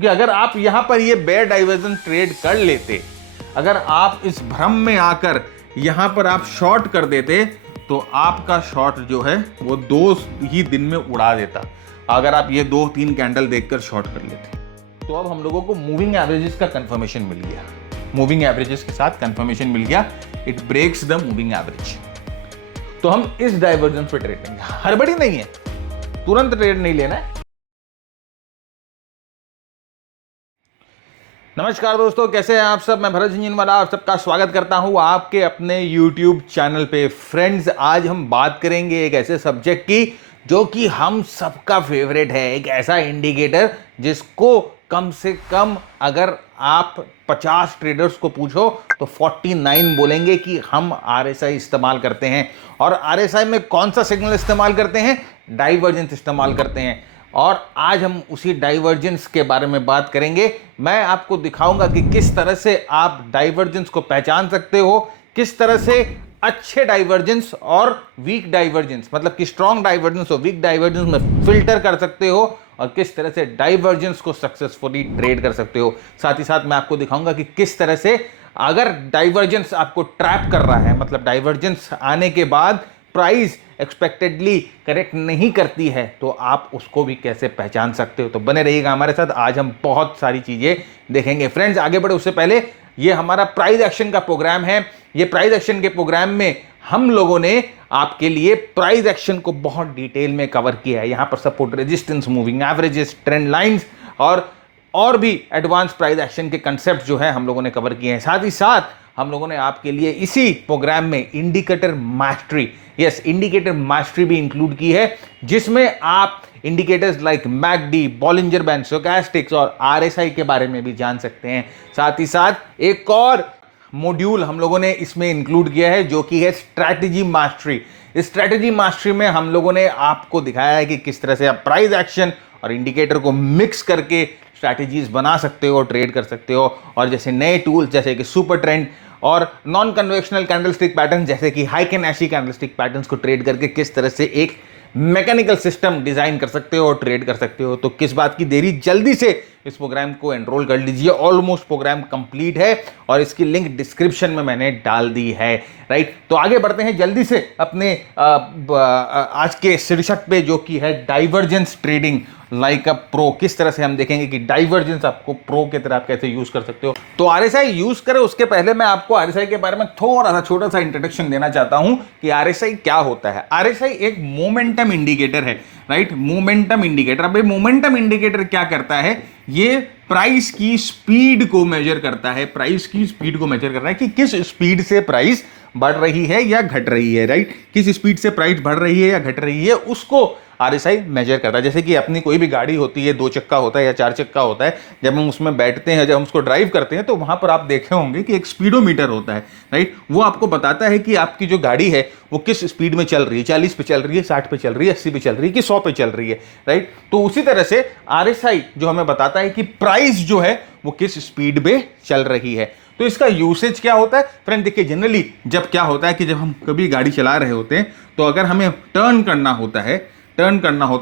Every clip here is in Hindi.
कि अगर आप यहां पर ये बेयर डाइवर्जन ट्रेड कर लेते, अगर आप इस भ्रम में आकर यहां पर आप शॉर्ट कर देते, तो आपका शॉर्ट जो है वो 2 ही दिन में उड़ा देता, अगर आप ये 2-3 कैंडल देखकर शॉर्ट कर लेते। तो अब हम लोगों को मूविंग एवरेजेस का कंफर्मेशन मिल गया, मूविंग एवरेजेस के साथ कंफर्मेशन मिल गया, it breaks the moving average. तो हम इस डाइवर्जेंस पे ट्रेड लेंगे, हड़बड़ी नहीं है, तुरंत ट्रेड नहीं लेना है। नमस्कार दोस्तों, कैसे हैं आप सब। मैं भरत झुंझुनवाला आप सबका स्वागत करता हूं आपके अपने YouTube चैनल पे। फ्रेंड्स, आज हम बात करेंगे एक ऐसे सब्जेक्ट की जो कि हम सबका फेवरेट है, एक ऐसा इंडिकेटर जिसको कम से कम अगर आप 50 ट्रेडर्स को पूछो तो 49 बोलेंगे कि हम RSI इस्तेमाल करते हैं। और RSI में कौन सा सिग्नल इस्तेमाल करते हैं? डाइवर्जेंस इस्तेमाल करते हैं। और आज हम उसी डाइवर्जेंस के बारे में बात करेंगे। मैं आपको दिखाऊंगा कि किस तरह से आप डाइवर्जेंस को पहचान सकते हो, किस तरह से अच्छे डाइवर्जेंस और वीक डाइवर्जेंस, मतलब कि स्ट्रॉन्ग डाइवर्जेंस और वीक डाइवर्जेंस में फिल्टर कर सकते हो, और किस तरह से डाइवर्जेंस को सक्सेसफुली ट्रेड कर सकते हो। साथ ही साथ मैं आपको दिखाऊंगा कि किस तरह से अगर डाइवर्जेंस आपको ट्रैप कर रहा है, मतलब डाइवर्जेंस आने के बाद प्राइस एक्सपेक्टेडली करेक्ट नहीं करती है, तो आप उसको भी कैसे पहचान सकते हो। तो बने रहिएगा हमारे साथ, आज हम बहुत सारी चीजें देखेंगे। फ्रेंड्स, आगे बढ़े उससे पहले ये हमारा प्राइस एक्शन का प्रोग्राम है। ये प्राइस एक्शन के प्रोग्राम में हम लोगों ने आपके लिए प्राइस एक्शन को बहुत डिटेल में कवर किया है। यहां पर support, resistance, moving averages, trend lines और भी एडवांस प्राइस एक्शन के कंसेप्ट जो है हम लोगों ने कवर किए हैं। साथ ही साथ हम लोगों ने आपके लिए इसी प्रोग्राम में indicator mastery, yes, indicator mastery भी इंक्लूड की है, जिसमें आप indicators like MACD, Bollinger band, stochastics और RSI के बारे में भी जान सकते हैं। साथ ही साथ एक और मॉड्यूल हम लोगों ने इसमें इंक्लूड किया है जो कि है स्ट्रैटेजी मास्टरी। इस स्ट्रैटेजी मास्टरी में हम लोगों ने आपको दिखाया है कि किस तरह से आप प्राइस एक्शन और इंडिकेटर को मिक्स करके स्ट्रैटेजीज बना सकते हो, ट्रेड कर सकते हो। और जैसे नए टूल्स जैसे कि सुपर ट्रेंड और नॉन कन्वेंशनल कैंडलस्टिक पैटर्न जैसे कि हाइकेनाशी कैंडलस्टिक पैटर्न्स को ट्रेड करके किस तरह से एक मैकेनिकल सिस्टम डिजाइन कर सकते हो और ट्रेड कर सकते हो। तो किस बात की देरी, जल्दी से इस प्रोग्राम को एनरोल कर लीजिए। ऑलमोस्ट प्रोग्राम कंप्लीट है और इसकी लिंक डिस्क्रिप्शन में मैंने डाल दी है, राइट। तो आगे बढ़ते हैं जल्दी से अपने आज के शीर्षक पे, जो कि है divergence trading like a pro. किस तरह से हम देखेंगे कि डाइवर्जेंस आपको प्रो की तरह आप कैसे यूज कर सकते हो। तो RSI यूज करें उसके पहले मैं आपको RSI के बारे में थोड़ा सा छोटा सा इंट्रोडक्शन देना चाहता हूं कि RSI क्या होता है। RSI एक मोमेंटम इंडिकेटर है, राइट, मोमेंटम इंडिकेटर। अब ये मोमेंटम इंडिकेटर क्या करता है? ये प्राइस की स्पीड को मेजर करता है, प्राइस की स्पीड को मेजर कर रहा है कि किस स्पीड से प्राइस बढ़ रही है या घट रही है, राइट। किस स्पीड से प्राइस बढ़ रही है या घट रही है, उसको RSI मेजर करता है। जैसे कि अपनी कोई भी गाड़ी होती है, 2 चक्का होता है या 4 चक्का होता है, जब हम उसमें बैठते हैं, जब हम उसको ड्राइव करते हैं, तो वहां पर आप देखे होंगे कि एक स्पीडोमीटर होता है, राइट। वो आपको बताता है कि आपकी जो गाड़ी है वो किस स्पीड में चल रही है, 40 पे चल रही है, 60 पे चल रही है, 80 पे चल रही है कि 100 पे चल रही है, राइट। तो उसी तरह से RSI जो हमें बताता है कि प्राइस जो है वो किस स्पीड पे चल रही है। तो इसका यूसेज क्या होता है? फ्रेंड देखिए, जनरली जब क्या होता है कि जब हम कभी गाड़ी चला रहे होते हैं, तो अगर हमें टर्न करना होता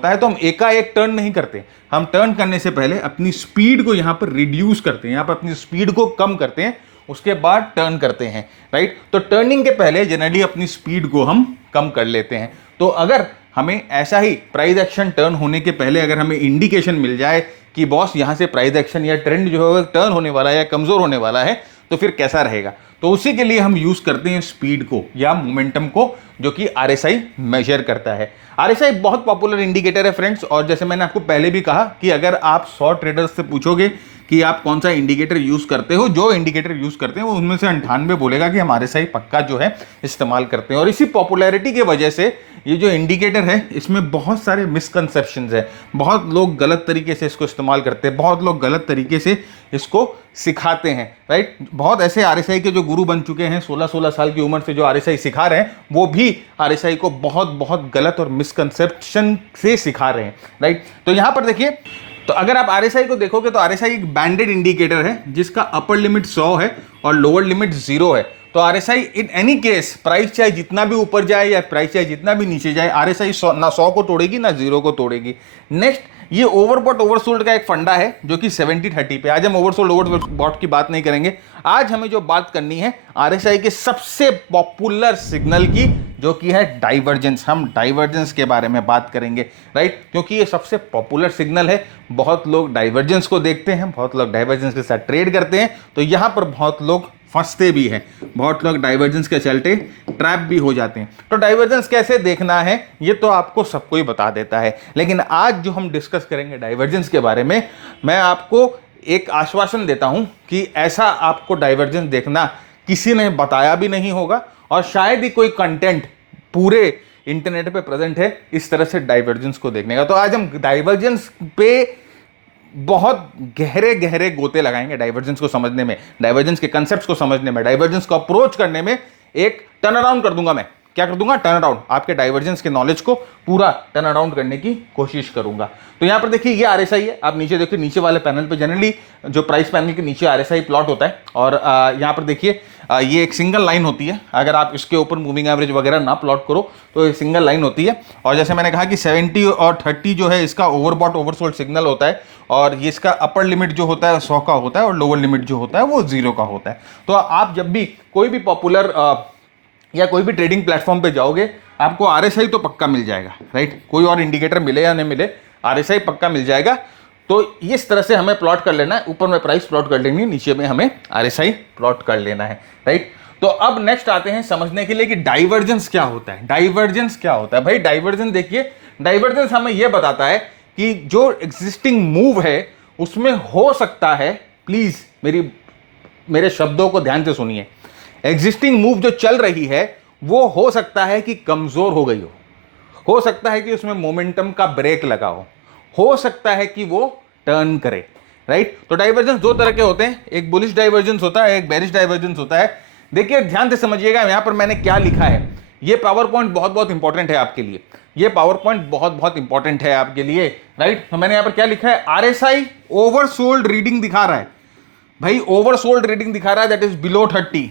है तो हम एकाएक टर्न नहीं करते। हम टर्न करने से पहले अपनी स्पीड को यहां पर रिड्यूस करते हैं, यहां पर अपनी स्पीड को कम करते हैं, उसके बाद टर्न करते हैं, राइट। तो टर्निंग के पहले जनरली अपनी स्पीड को हम कम कर लेते हैं। तो अगर हमें ऐसा ही प्राइस एक्शन टर्न होने के पहले अगर हमें इंडिकेशन मिल जाए कि बॉस यहां से प्राइस एक्शन या ट्रेंड जो है टर्न होने वाला है या कमजोर होने वाला है, तो फिर कैसा रहेगा? तो उसी के लिए हम यूज करते हैं स्पीड को या मोमेंटम को, जो कि RSI मेजर करता है। RSI बहुत पॉपुलर इंडिकेटर है फ्रेंड्स, और जैसे मैंने आपको पहले भी कहा कि अगर आप 100 ट्रेडर्स से पूछोगे कि आप कौन सा इंडिकेटर यूज करते हो, जो इंडिकेटर यूज करते हैं वो उनमें से 98 बोलेगा कि हम RSI पक्का जो है इस्तेमाल करते हैं। और इसी पॉपुलैरिटी की वजह से ये जो इंडिकेटर है इसमें बहुत सारे मिसकंसेप्शंस है, बहुत लोग गलत तरीके से इसको इस्तेमाल करते हैं, बहुत लोग गलत तरीके से इसको सिखाते हैं, राइट। बहुत ऐसे RSI के जो गुरु बन चुके हैं 16-16 साल की उम्र से जो RSI सिखा रहे हैं, वो भी RSI को बहुत बहुत गलत और मिसकंसेप्शन से सिखा रहे हैं, राइट। तो यहां पर देखिए, तो अगर आप RSI को देखोगे तो RSI एक बैंडेड इंडिकेटर है जिसका अपर लिमिट 100 है और लोअर लिमिट 0 है। तो RSI in any case, price चाहे जितना भी ऊपर जाए या प्राइस चाहे जितना भी नीचे जाए, RSI ना 100 को तोड़ेगी ना 0 को तोड़ेगी। नेक्स्ट, ये ओवरबॉट ओवरसोल्ड का एक फंडा है जो कि 70-30 पे। आज हम ओवरसोल्ड ओवरबॉट की बात नहीं करेंगे, आज हमें जो बात करनी है आरएसआई के सबसे पॉपुलर सिग्नल की, जो कि है डाइवर्जेंस। हम डाइवर्जेंस के बारे में बात करेंगे, राइट, क्योंकि ये सबसे पॉपुलर सिग्नल है। बहुत लोग डाइवर्जेंस को देखते हैं, बहुत लोग डाइवर्जेंस के साथ ट्रेड करते हैं, तो यहां पर बहुत लोग फंसते भी हैं, बहुत लोग डाइवर्जेंस के चलते ट्रैप भी हो जाते हैं। तो डाइवर्जेंस कैसे देखना है ये तो आपको सबको ही बता देता है, लेकिन आज जो हम डिस्कस करेंगे डाइवर्जेंस के बारे में, मैं आपको एक आश्वासन देता हूं कि ऐसा आपको डाइवर्जेंस देखना किसी ने बताया भी नहीं होगा, और शायद ही कोई कंटेंट पूरे इंटरनेट पे प्रेजेंट है इस तरह से डाइवर्जेंस को देखने का। तो आज हम डाइवर्जेंस पे बहुत गहरे गहरे गोते लगाएंगे, डाइवर्जेंस को समझने में, डाइवर्जेंस के कंसेप्ट्स को समझने में, डाइवर्जेंस को अप्रोच करने में। एक टर्न अराउंड कर दूंगा मैं, क्या कर दूंगा, टर्न अराउंड, आपके डाइवर्जेंस के नॉलेज को पूरा टर्न अराउंड करने की कोशिश करूंगा। तो यहां पर देखिए ये आरएसआई है, आप नीचे देखिए, नीचे वाले पैनल पे जनरली जो प्राइस पैनल के नीचे आरएसआई प्लॉट होता है, और यहां पर देखिए ये एक सिंगल लाइन होती है। अगर आप इसके ऊपर मूविंग एवरेज वगैरह ना प्लॉट करो तो ये सिंगल लाइन होती है। और जैसे मैंने कहा कि 70 और 30 जो है इसका ओवरबॉट ओवरसोल्ड सिग्नल होता है, और ये इसका अपर लिमिट जो होता है 100 का होता है, और लोअर लिमिट जो होता है वो 0 का होता है। तो आप जब भी कोई भी पॉपुलर या कोई भी ट्रेडिंग प्लेटफॉर्म पे जाओगे, आपको आरएसआई तो पक्का मिल जाएगा, राइट, कोई और इंडिकेटर मिले या नहीं मिले, आरएसआई पक्का मिल जाएगा। तो इस तरह से हमें प्लॉट कर लेना है, ऊपर में प्राइस प्लॉट कर लेनी है, नीचे में हमें आरएसआई प्लॉट कर लेना है, राइट। तो अब नेक्स्ट आते हैं समझने के लिए कि डाइवर्जेंस क्या होता है। डाइवर्जेंस क्या होता है भाई? डाइवर्जेंस देखिए, डाइवर्जेंस हमें यह बताता है कि जो एग्जिस्टिंग मूव है उसमें हो सकता है, प्लीज मेरे शब्दों को ध्यान से सुनिए, एग्जिस्टिंग मूव जो चल रही है वो हो सकता है कि कमजोर हो गई हो सकता है कि उसमें मोमेंटम का ब्रेक लगा हो सकता है कि वो टर्न करे, राइट। तो डाइवर्जेंस दो तरह के होते हैं, एक बुलिश डाइवर्जेंस होता है, एक बेरिश डाइवर्जेंस होता है। देखिए ध्यान से समझिएगा यहां पर मैंने क्या लिखा है, ये पावर पॉइंट बहुत बहुत इंपॉर्टेंट है आपके लिए, ये पावर पॉइंट बहुत बहुत इंपॉर्टेंट है आपके लिए, राइट। तो मैंने यहां पर क्या लिखा है, आरएसआई ओवरसोल्ड रीडिंग दिखा रहा है भाई, ओवरसोल्ड रीडिंग दिखा रहा है, that is below 30।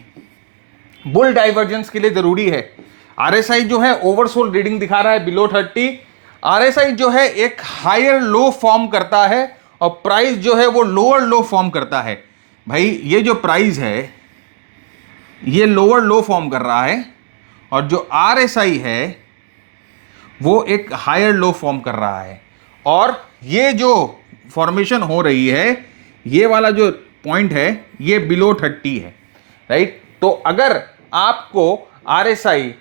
Bull divergence के लिए जरूरी है, आरएसआई जो है ओवरसोल्ड रीडिंग दिखा रहा है बिलो 30। आरएसआई जो है एक हायर लो फॉर्म करता है और प्राइस जो है वो लोअर लो फॉर्म करता है। भाई ये जो प्राइस है ये लोअर लो फॉर्म कर रहा है, और जो आरएसआई है वो एक हायर लो फॉर्म कर रहा है, और ये जो फॉर्मेशन हो रही है, ये वाला जो पॉइंट है ये बिलो 30 है, राइट। तो अगर आपको आरएसआई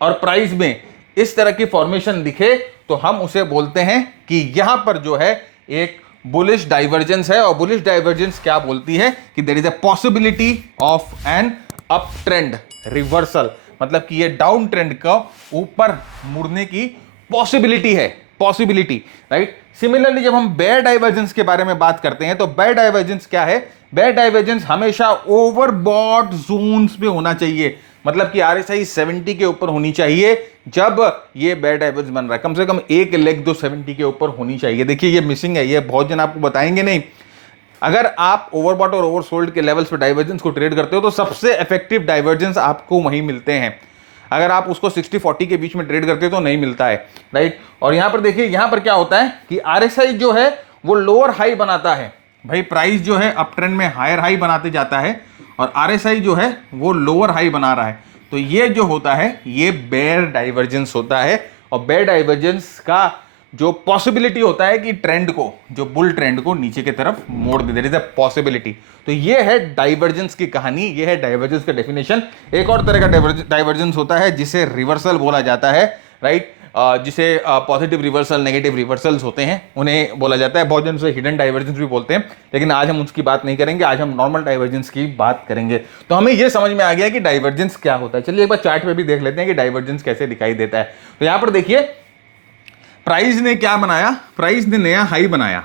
और प्राइस में इस तरह की फॉर्मेशन दिखे तो हम उसे बोलते हैं कि यहां पर जो है एक बुलिश डाइवर्जेंस है। और बुलिश डाइवर्जेंस क्या बोलती है कि there is a possibility of an up trend reversal, मतलब कि ये डाउन ट्रेंड का ऊपर मुड़ने की पॉसिबिलिटी है, पॉसिबिलिटी, राइट। सिमिलरली जब हम बेयर डाइवर्जेंस के बारे में बात करते हैं तो बेयर डाइवर्जेंस क्या है, बेयर डाइवर्जेंस हमेशा ओवरबॉट जोन्स पे होना चाहिए, मतलब कि आरएसआई 70 के ऊपर होनी चाहिए जब ये बेयर डाइवर्जेंस बन रहा है, कम से कम एक लेग 270 के ऊपर होनी चाहिए। देखिए ये मिसिंग है, ये बहुत जन आपको बताएंगे नहीं। अगर आप ओवरबॉट और ओवरसोल्ड के लेवल्स पे डाइवर्जेंस को ट्रेड करते हो तो सबसे इफेक्टिव डाइवर्जेंस आपको वहीं मिलते हैं। अगर आप उसको 60-40 के बीच में ट्रेड करते हो तो नहीं मिलता है, राइट। और यहां पर देखिए, यहां पर क्या होता है कि आरएसआई जो है वो लोअर हाई बनाता है, भाई प्राइस जो है अप ट्रेंड में हायर हाई बनाते जाता है, और आरएसआई जो है वो लोअर हाई बना रहा है। तो ये जो होता है ये बेयर डाइवर्जेंस होता है, और बेयर डाइवर्जेंस का जो पॉसिबिलिटी होता है कि ट्रेंड को, जो बुल ट्रेंड को नीचे की तरफ मोड़ दे, देयर इज अ पॉसिबिलिटी। तो ये है डाइवर्जेंस की कहानी, ये है डाइवर्जेंस का डेफिनेशन। एक और तरह का डाइवर्जेंस होता है जिसे रिवर्सल बोला जाता है, राइट, जिसे पॉजिटिव रिवर्सल, नेगेटिव रिवर्सल्स होते हैं उन्हें बोला जाता है। बहुत जन उसे हिडन डाइवर्जेंस भी बोलते हैं, लेकिन आज हम उसकी बात नहीं करेंगे, आज हम नॉर्मल डाइवर्जेंस की बात करेंगे। तो हमें यह समझ में आ गया कि डाइवर्जेंस क्या होता है। चलिए एक बार चार्ट पे भी देख लेते हैं कि डाइवर्जेंस कैसे दिखाई देता है। तो यहां पर देखिए प्राइस ने क्या बनाया, प्राइस ने नया हाई बनाया,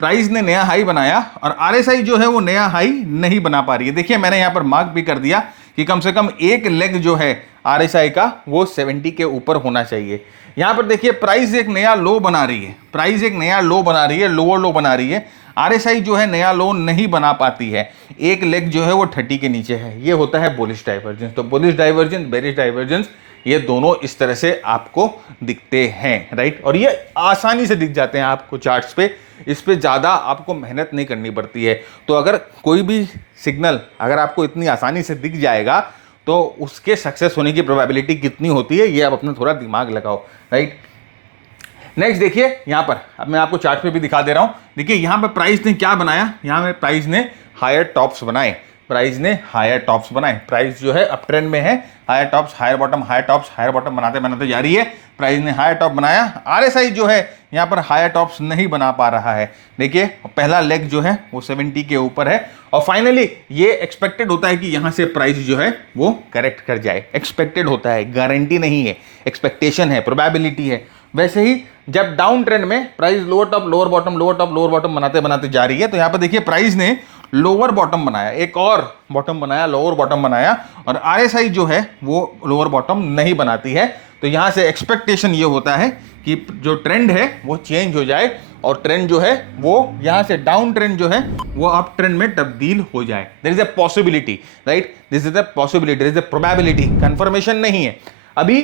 प्राइस ने नया हाई बनाया, और आरएसआई जो है वो नया हाई नहीं बना पा रही है। देखिए मैंने यहां पर मार्क भी कर दिया कि कम से कम एक लेग जो है आरएसआई का वो 70 के ऊपर होना चाहिए। यहां पर देखिए प्राइस एक नया लो बना रही है, प्राइस एक नया लो बना रही है, लोअर लो बना रही है। आरएसआई जो है नया लो नहीं बना पाती है, एक लेग जो है वो 30 के नीचे है। ये होता है बुलिश डाइवर्जेंस। तो बुलिश डाइवर्जेंस, बेरिश डाइवर्जेंस, ये दोनों इस तरह से आपको दिखते हैं, राइट। और ये आसानी से दिख जाते हैं आपको चार्ट्स पे, इस पे ज़्यादा आपको मेहनत नहीं करनी पड़ती है। तो अगर कोई भी सिग्नल अगर आपको इतनी आसानी से दिख जाएगा तो उसके सक्सेस होने की प्रोबेबिलिटी कितनी होती है, ये आप अपना थोड़ा दिमाग लगाओ, राइट। नेक्स्ट देखिए यहाँ पर, अब मैं आपको चार्ट पे भी दिखा दे रहा हूँ। देखिए यहाँ पर प्राइस ने क्या बनाया, यहाँ पे प्राइस ने हायर टॉप्स बनाए, प्राइस ने हायर टॉप्स बनाए। प्राइस जो है अप ट्रेंड में है, higher tops higher bottom, higher tops higher bottom बनाते बनाते जा रही है। प्राइस ने हायर टॉप बनाया, आरएसआई जो है यहाँ पर हायर टॉप्स नहीं बना पा रहा है। देखिए पहला लेग जो है वो 70 के ऊपर है, और फाइनली ये एक्सपेक्टेड होता है कि यहाँ से प्राइस जो है वो करेक्ट कर जाए। एक्सपेक्टेड होता है, गारंटी नहीं है, एक्सपेक्टेशन है, प्रोबेबिलिटी है। वैसे ही जब डाउन ट्रेंड में price lower top lower bottom lower top lower bottom बनाते बनाते जा रही है, तो यहाँ पर देखिए प्राइस ने लोअर बॉटम बनाया, एक और बॉटम बनाया, लोअर बॉटम बनाया, और आरएसआई जो है वो लोअर बॉटम नहीं बनाती है। तो यहाँ से एक्सपेक्टेशन ये होता है कि जो ट्रेंड है वो चेंज हो जाए, और ट्रेंड जो है वो यहाँ से डाउन ट्रेंड जो है वो अप ट्रेंड में तब्दील हो जाए। There is a possibility, right, this is a possibility, there is a probability, confirmation नहीं है। अभी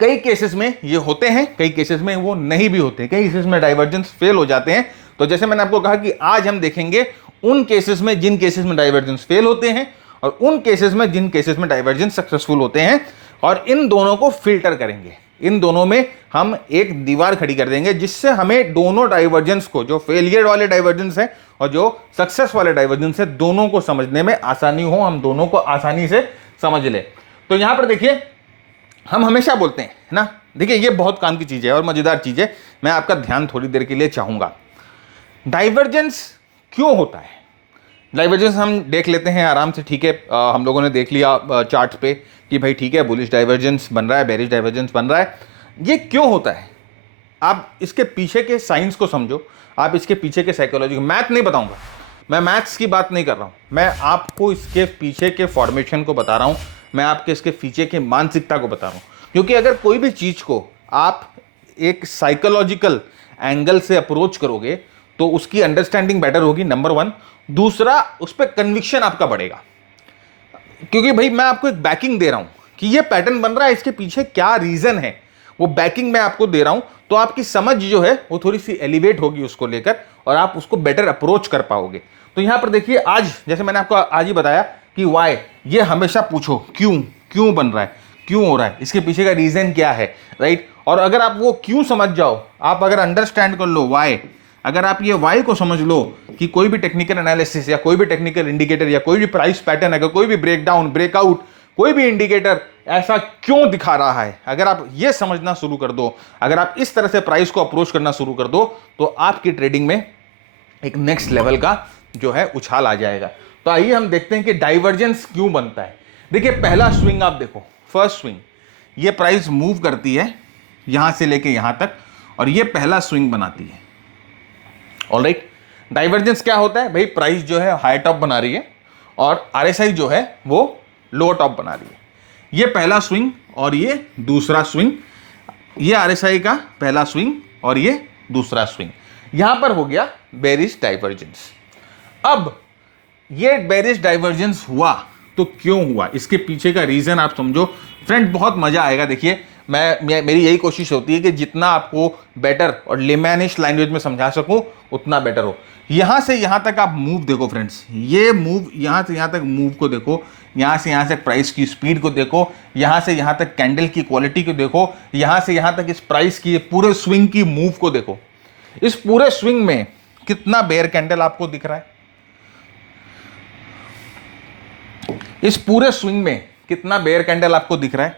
कई केसेस में ये होते हैं, कई केसेस में वो नहीं भी होते, कई केसेस में डाइवर्जेंस फेल हो जाते हैं। तो जैसे मैंने आपको कहा कि आज हम देखेंगे उन केसेस में जिन केसेस में डाइवर्जेंस फेल होते हैं, और उन केसेस में जिन केसेस में डाइवर्जेंस सक्सेसफुल होते हैं, और इन दोनों को फिल्टर करेंगे। इन दोनों में हम एक दीवार खड़ी कर देंगे जिससे हमें दोनों डाइवर्जेंस को, जो फेलियर वाले डाइवर्जेंस है और जो सक्सेस वाले डाइवर्जेंस है, दोनों को समझने में आसानी हो, हम दोनों को आसानी से समझ ले। तो यहां पर देखिए हम हमेशा बोलते हैं ना, देखिए ये बहुत काम की चीज है और मजेदार चीज है, मैं आपका ध्यान थोड़ी देर के लिए चाहूंगा। डाइवर्जेंस क्यों होता है? डाइवर्जेंस हम देख लेते हैं आराम से, ठीक है। हम लोगों ने देख लिया चार्ट पे कि भाई ठीक है, बुलिश डाइवर्जेंस बन रहा है, बेरिश डाइवर्जेंस बन रहा है। ये क्यों होता है? आप इसके पीछे के साइंस को समझो, आप इसके पीछे के साइकोलॉजी को, मैथ नहीं बताऊंगा, मैं मैथ्स की बात नहीं कर रहा हूं, मैं आपको इसके पीछे के फॉर्मेशन को बता रहा हूं, मैं आपके इसके पीछे के मानसिकता को बता रहा हूं। क्योंकि अगर कोई भी चीज को आप एक साइकोलॉजिकल एंगल से अप्रोच करोगे तो उसकी अंडरस्टैंडिंग बेटर होगी, नंबर वन। दूसरा, उस पर कन्विक्शन आपका बढ़ेगा, क्योंकि भाई मैं आपको एक बैकिंग दे रहा हूं कि ये पैटर्न बन रहा है, इसके पीछे क्या रीजन है, वो बैकिंग मैं आपको दे रहा हूं। तो आपकी समझ जो है वो थोड़ी सी एलिवेट होगी उसको लेकर, और आप उसको बेटर अप्रोच कर पाओगे। तो यहां पर देखिए, आज जैसे मैंने आपको आज ही बताया कि वाई, ये हमेशा पूछो क्यों, क्यों बन रहा है, क्यों हो रहा है, इसके पीछे का रीजन क्या है, राइट। और अगर आप वो क्यों समझ जाओ, आप अगर अंडरस्टैंड कर लो वाई, अगर आप ये वाई को समझ लो कि कोई भी टेक्निकल एनालिसिस या कोई भी टेक्निकल इंडिकेटर या कोई भी प्राइस पैटर्न, अगर कोई भी ब्रेकडाउन ब्रेकआउट, कोई भी इंडिकेटर ऐसा क्यों दिखा रहा है, अगर आप ये समझना शुरू कर दो, अगर आप इस तरह से प्राइस को अप्रोच करना शुरू कर दो, तो आपकी ट्रेडिंग में एक नेक्स्ट लेवल का जो है उछाल आ जाएगा। तो आइए हम देखते हैं कि डाइवर्जेंस क्यों बनता है। देखिए पहला स्विंग आप देखो, फर्स्ट स्विंग, ये प्राइस मूव करती है यहां से लेके यहां तक, और ये पहला स्विंग बनाती है। ऑलराइट, डाइवर्जेंस क्या होता है भाई? प्राइस जो है हाई टॉप बना रही है और आरएसआई जो है वो लो टॉप बना रही है। ये पहला स्विंग और ये दूसरा स्विंग, ये आरएसआई का पहला स्विंग और ये दूसरा स्विंग, यहां पर हो गया बेरिश डाइवर्जेंस। अब ये बेरिश डाइवर्जेंस हुआ तो क्यों हुआ, इसके पीछे का रीजन आप समझो फ्रेंड, बहुत मजा आएगा। देखिए मेरी यही कोशिश होती है कि जितना आपको बेटर और लेमैनिश लैंग्वेज में समझा सकूं उतना बेटर हो। यहां से यहां तक आप मूव देखो फ्रेंड्स, ये मूव यहां से यहां तक मूव को देखो, यहां से यहां तक प्राइस की स्पीड को देखो, यहां से यहां तक कैंडल की क्वालिटी को देखो, यहां से यहां तक इस प्राइस की पूरे स्विंग की मूव को देखो। इस पूरे स्विंग में कितना बेयर कैंडल आपको दिख रहा है? इस पूरे स्विंग में कितना बेयर कैंडल आपको दिख रहा है?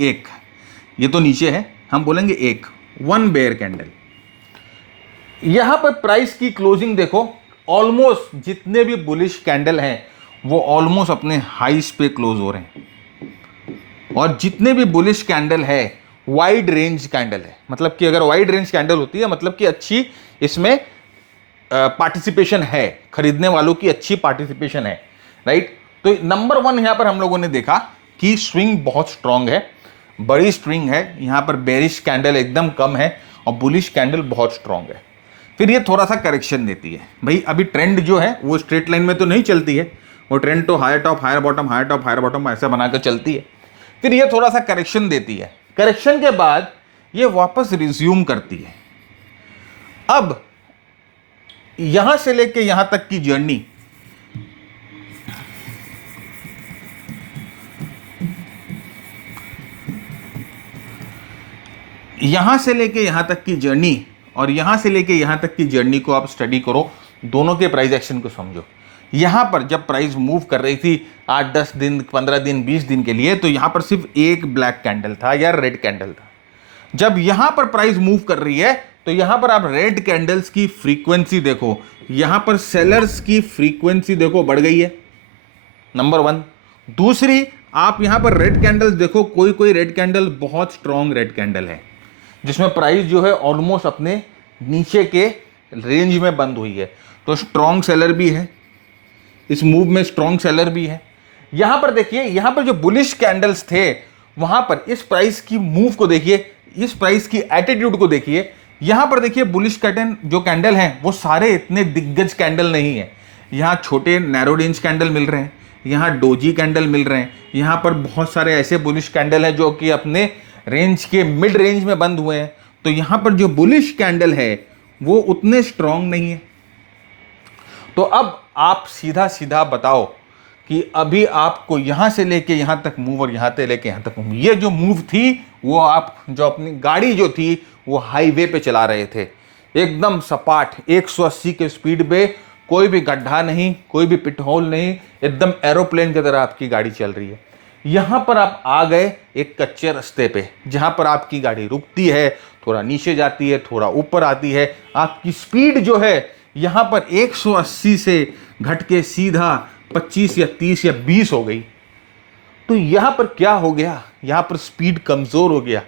एक। ये तो नीचे है, हम बोलेंगे एक, वन बेयर कैंडल। यहां पर प्राइस की क्लोजिंग देखो, ऑलमोस्ट जितने भी बुलिश कैंडल हैं वो ऑलमोस्ट अपने हाईस पे क्लोज हो रहे हैं, और जितने भी बुलिश कैंडल है वाइड रेंज कैंडल है। मतलब कि अगर वाइड रेंज कैंडल होती है मतलब कि अच्छी इसमें पार्टिसिपेशन है, खरीदने वालों की अच्छी पार्टिसिपेशन है, राइट। तो नंबर वन यहां पर हम लोगों ने देखा कि स्विंग बहुत स्ट्रांग है, बड़ी स्विंग है, यहां पर बेरिश कैंडल एकदम कम है और बुलिश कैंडल बहुत स्ट्रांग है। फिर ये थोड़ा सा करेक्शन देती है। भाई अभी ट्रेंड जो है वो स्ट्रेट लाइन में तो नहीं चलती है, वो ट्रेंड तो higher top higher bottom higher top higher bottom ऐसा बनाकर चलती है। फिर ये थोड़ा सा करेक्शन देती है, करेक्शन के बाद ये वापस रिज्यूम करती है। अब यहां से लेके यहां तक की जर्नी यहां से लेके यहां तक की जर्नी और यहां से लेके यहां तक की जर्नी को आप स्टडी करो, दोनों के प्राइस एक्शन को समझो। यहां पर जब प्राइस मूव कर रही थी 8-10 दिन, 15 दिन, 20 दिन के लिए, तो यहां पर सिर्फ एक ब्लैक कैंडल था या रेड कैंडल था। जब यहां पर प्राइस मूव कर रही है तो यहां पर आप रेड कैंडल्स की फ्रीक्वेंसी देखो, यहां पर सेलर्स की फ्रीक्वेंसी देखो बढ़ गई है, नंबर 1। दूसरी, आप यहां पर रेड कैंडल्स देखो, कोई कोई रेड कैंडल बहुत स्ट्रॉन्ग रेड कैंडल है जिसमें प्राइस जो है ऑलमोस्ट अपने नीचे के रेंज में बंद हुई है, तो स्ट्रॉन्ग सेलर भी है, इस मूव में स्ट्रॉन्ग सेलर भी है। यहां पर देखिए, यहां पर जो बुलिश कैंडल्स थे वहां पर इस प्राइस की मूव को देखिए, इस प्राइस की एटीट्यूड को देखिए। यहां पर देखिए बुलिश कैंडल जो कैंडल हैं वो सारे इतने दिग्गज कैंडल नहीं है, यहां छोटे नैरो रेंज कैंडल मिल रहे हैं, यहां डोजी कैंडल मिल रहे हैं, यहां पर बहुत सारे ऐसे बुलिश कैंडल हैं जो कि अपने रेंज के मिड रेंज में बंद हुए हैं। तो यहां पर जो बुलिश कैंडल है वो उतने स्ट्रॉन्ग नहीं है। तो अब आप सीधा सीधा बताओ कि अभी आपको यहां से लेके यहां तक मूव और यहां से लेके यहां तक मूव, ये जो मूव थी वो आप जो अपनी गाड़ी जो थी वो हाईवे पे चला रहे थे, एकदम सपाट 180 के स्पीड पे, कोई भी गड्ढा नहीं, कोई भी पिट होल नहीं, एकदम एरोप्लेन की तरह आपकी गाड़ी चल रही है। यहां पर आप आ गए एक कच्चे रास्ते पे, जहां पर आपकी गाड़ी रुकती है, थोड़ा नीचे जाती है, थोड़ा ऊपर आती है, आपकी स्पीड जो है यहां पर 180 से घट के सीधा 25 या 30 या 20 हो गई। तो यहां पर क्या हो गया, यहां पर स्पीड कमजोर हो गया,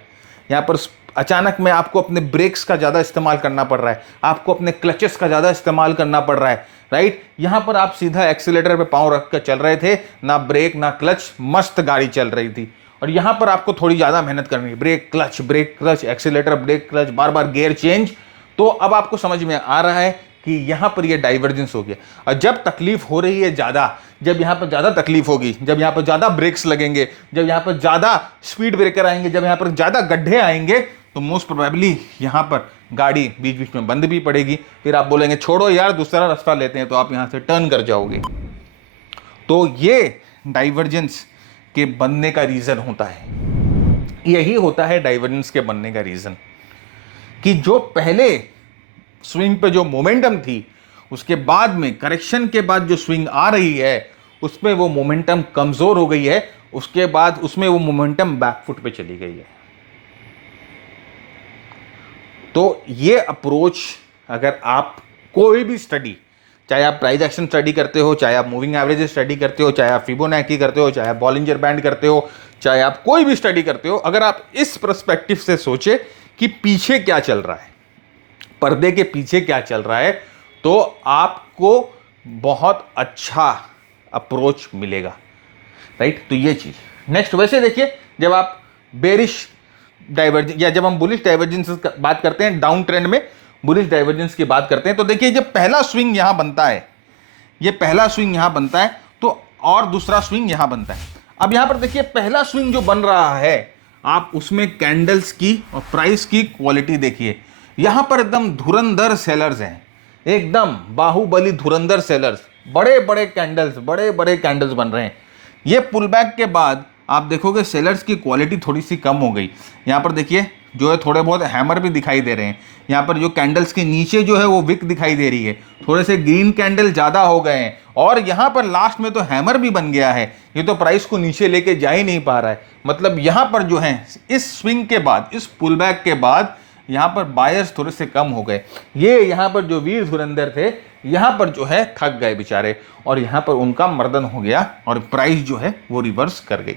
यहां पर अचानक में आपको अपने ब्रेक्स का ज्यादा इस्तेमाल करना पड़ रहा है, आपको अपने क्लचेस का ज्यादा इस्तेमाल करना पड़ रहा है, राइट। यहां पर आप सीधा एक्सीलेटर पे पांव रख कर चल रहे थे, ना ब्रेक ना क्लच, मस्त गाड़ी चल रही थी। और यहां पर आपको थोड़ी ज्यादा मेहनत करनी है, brake clutch accelerator, brake clutch, बार बार गियर चेंज। तो अब आपको समझ में आ रहा है कि यहां पर ये डाइवर्जेंस हो गया। और जब तकलीफ हो रही है ज्यादा, जब यहां पर ज्यादा तकलीफ होगी, जब यहां पर ज्यादा ब्रेक्स लगेंगे, जब यहां पर ज्यादा स्पीड ब्रेकर आएंगे, जब यहां पर ज्यादा गड्ढे आएंगे, तो मोस्ट प्रोबेबली यहां पर गाड़ी बीच बीच में बंद भी पड़ेगी। फिर आप बोलेंगे छोड़ो यार दूसरा रास्ता लेते हैं, तो आप यहां से टर्न कर जाओगे। तो ये डाइवर्जेंस के बनने का रीजन होता है, यही होता है डाइवर्जेंस के बनने का रीजन, कि जो पहले स्विंग पे जो मोमेंटम थी, उसके बाद में करेक्शन के बाद जो स्विंग आ रही है उसमें वो मोमेंटम कमजोर हो गई है, उसके बाद उसमें वो मोमेंटम बैकफुट पे चली गई है। तो ये अप्रोच अगर आप कोई भी स्टडी, चाहे आप प्राइस एक्शन स्टडी करते हो, चाहे आप मूविंग एवरेजेस स्टडी करते हो, चाहे आप फिबोनाची करते हो, चाहे आप बॉलिंजर बैंड करते हो, चाहे आप कोई भी स्टडी करते हो, अगर आप इस पर्सपेक्टिव से सोचे कि पीछे क्या चल रहा है, पर्दे के पीछे क्या चल रहा है, तो आपको बहुत अच्छा अप्रोच मिलेगा, राइट। तो ये चीज नेक्स्ट। वैसे देखिए, जब आप बेरिश डाइवर्जेंस या जब हम बुलिश डाइवर्जेंस की बात करते हैं, डाउन ट्रेंड में बुलिश डाइवर्जेंस की बात करते हैं, तो देखिए जब पहला स्विंग यहां बनता है, ये पहला स्विंग यहां बनता है, तो और दूसरा स्विंग यहां बनता है। अब यहां पर देखिए पहला स्विंग जो बन रहा है, आप उसमें कैंडल्स की और प्राइस की क्वालिटी देखिए, यहां पर एकदम धुरंधर सेलर्स हैं, एकदम बाहुबली धुरंधर सेलर्स, बड़े बड़े कैंडल्स बन रहे हैं। ये पुल बैक के बाद आप देखोगे सेलर्स की क्वालिटी थोड़ी सी कम हो गई। यहाँ पर देखिए जो है थोड़े बहुत हैमर भी दिखाई दे रहे हैं, यहाँ पर जो कैंडल्स के नीचे जो है वो विक दिखाई दे रही है, थोड़े से ग्रीन कैंडल ज़्यादा हो गए हैं, और यहाँ पर लास्ट में तो हैमर भी बन गया है। ये तो प्राइस को नीचे लेके जा ही नहीं पा रहा है। मतलब यहाँ पर जो है इस स्विंग के बाद, इस पुल बैक के बाद यहाँ पर बायर्स थोड़े से कम हो गए। ये यहाँ पर जो वीर धुरंधर थे, यहाँ पर जो है थक गए बेचारे, और यहाँ पर उनका मर्दन हो गया और प्राइस जो है वो रिवर्स कर गई।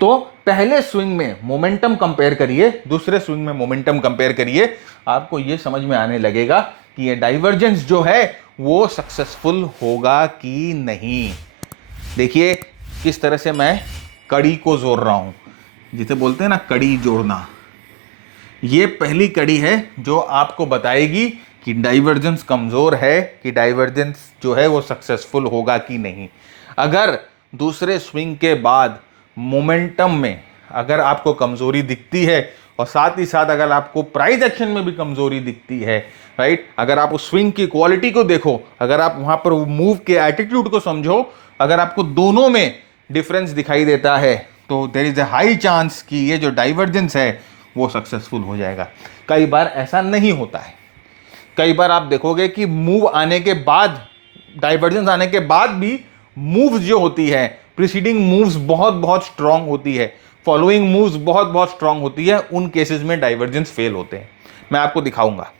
तो पहले स्विंग में मोमेंटम कंपेयर करिए, दूसरे स्विंग में मोमेंटम कंपेयर करिए, आपको ये समझ में आने लगेगा कि ये डाइवर्जेंस जो है वो सक्सेसफुल होगा कि नहीं। देखिए किस तरह से मैं कड़ी को जोड़ रहा हूं, जिसे बोलते हैं ना कड़ी जोड़ना। ये पहली कड़ी है जो आपको बताएगी कि डाइवर्जेंस कमजोर है, कि डाइवर्जेंस जो है वो सक्सेसफुल होगा कि नहीं। अगर दूसरे स्विंग के बाद मोमेंटम में अगर आपको कमजोरी दिखती है और साथ ही साथ अगर आपको प्राइस एक्शन में भी कमजोरी दिखती है, राइट, अगर आप उस स्विंग की क्वालिटी को देखो, अगर आप वहां पर मूव के एटीट्यूड को समझो, अगर आपको दोनों में डिफरेंस दिखाई देता है, तो there is a high chance कि ये जो डाइवर्जेंस है वो सक्सेसफुल हो जाएगा। कई बार ऐसा नहीं होता है। कई बार आप देखोगे कि मूव आने के बाद, डाइवर्जेंस आने के बाद भी मूव्स जो होती है, प्रीसीडिंग मूव्स बहुत बहुत स्ट्रांग होती है, फॉलोइंग मूव्स बहुत बहुत स्ट्रांग होती है, उन केसेस में डाइवर्जेंस फेल होते हैं। मैं आपको दिखाऊंगा।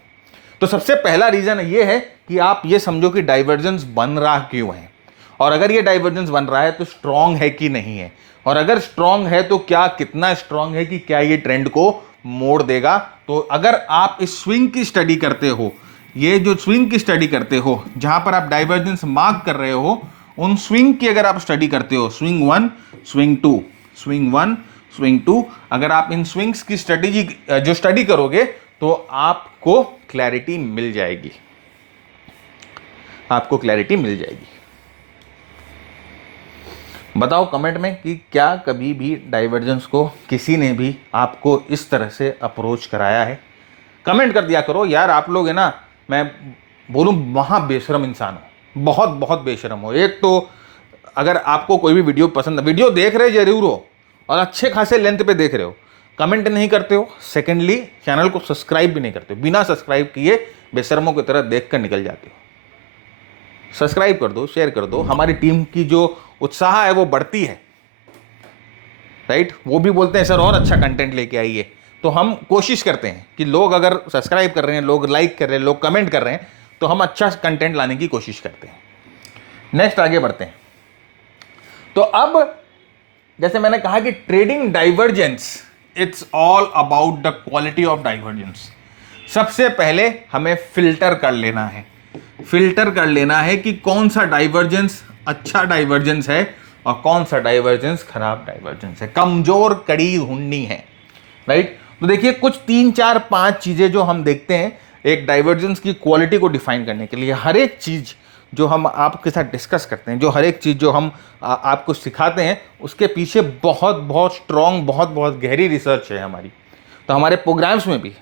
तो सबसे पहला रीजन ये है कि आप ये समझो कि डाइवर्जेंस बन रहा क्यों है, और अगर ये डाइवर्जेंस बन रहा है तो स्ट्रांग है कि नहीं है, और अगर स्ट्रांग है तो क्या कितना स्ट्रांग है कि क्या ये ट्रेंड को मोड़ देगा। तो अगर आप इस स्विंग की स्टडी करते हो, ये जो स्विंग की स्टडी करते हो जहां पर आप डाइवर्जेंस मार्क कर रहे हो, उन स्विंग की अगर आप स्टडी करते हो, स्विंग 1, स्विंग 2, स्विंग 1, स्विंग 2, अगर आप इन स्विंग्स की स्ट्रेटेजी जो स्टडी करोगे तो आपको क्लैरिटी मिल जाएगी, आपको क्लैरिटी मिल जाएगी। बताओ कमेंट में कि क्या कभी भी डाइवर्जेंस को किसी ने भी आपको इस तरह से अप्रोच कराया है। कमेंट कर दिया करो यार। आप लोग है ना, मैं बोलूं महा बेशरम इंसान हो, बहुत बहुत बेशरम हो। एक तो अगर आपको कोई भी वीडियो पसंद, वीडियो देख रहे जरूर हो और अच्छे खासे लेंथ पे देख रहे हो, कमेंट नहीं करते हो, सेकेंडली चैनल को सब्सक्राइब भी नहीं करते हो, बिना सब्सक्राइब किए बेशरमों की तरह देख कर निकल जाते हो। सब्सक्राइब कर दो, शेयर कर दो, हमारी टीम की जो उत्साह है वो बढ़ती है, राइट। वो भी बोलते हैं सर और अच्छा कंटेंट लेके आइए, तो हम कोशिश करते हैं कि लोग अगर सब्सक्राइब कर रहे हैं, लोग लाइक कर रहे हैं, लोग कमेंट कर रहे हैं, तो हम अच्छा कंटेंट लाने की कोशिश करते हैं। नेक्स्ट आगे बढ़ते हैं। तो अब जैसे मैंने कहा कि trading divergence, it's all about the quality of divergence. सबसे पहले हमें फिल्टर कर लेना है, फिल्टर कर लेना है कि कौन सा डाइवर्जेंस अच्छा डाइवर्जेंस है और कौन सा डाइवर्जेंस खराब डाइवर्जेंस है, कमजोर कड़ी ढूंढनी है, राइट। तो देखिए कुछ 3, 4, 5 चीजें जो हम देखते हैं एक डाइवर्जेंस की क्वालिटी को डिफाइन करने के लिए। हर एक चीज जो हम आपके साथ डिस्कस करते हैं, जो हर एक चीज जो हम आपको सिखाते हैं, उसके पीछे बहुत बहुत स्ट्रांग, बहुत बहुत गहरी रिसर्च है हमारी। तो हमारे प्रोग्राम्स में भी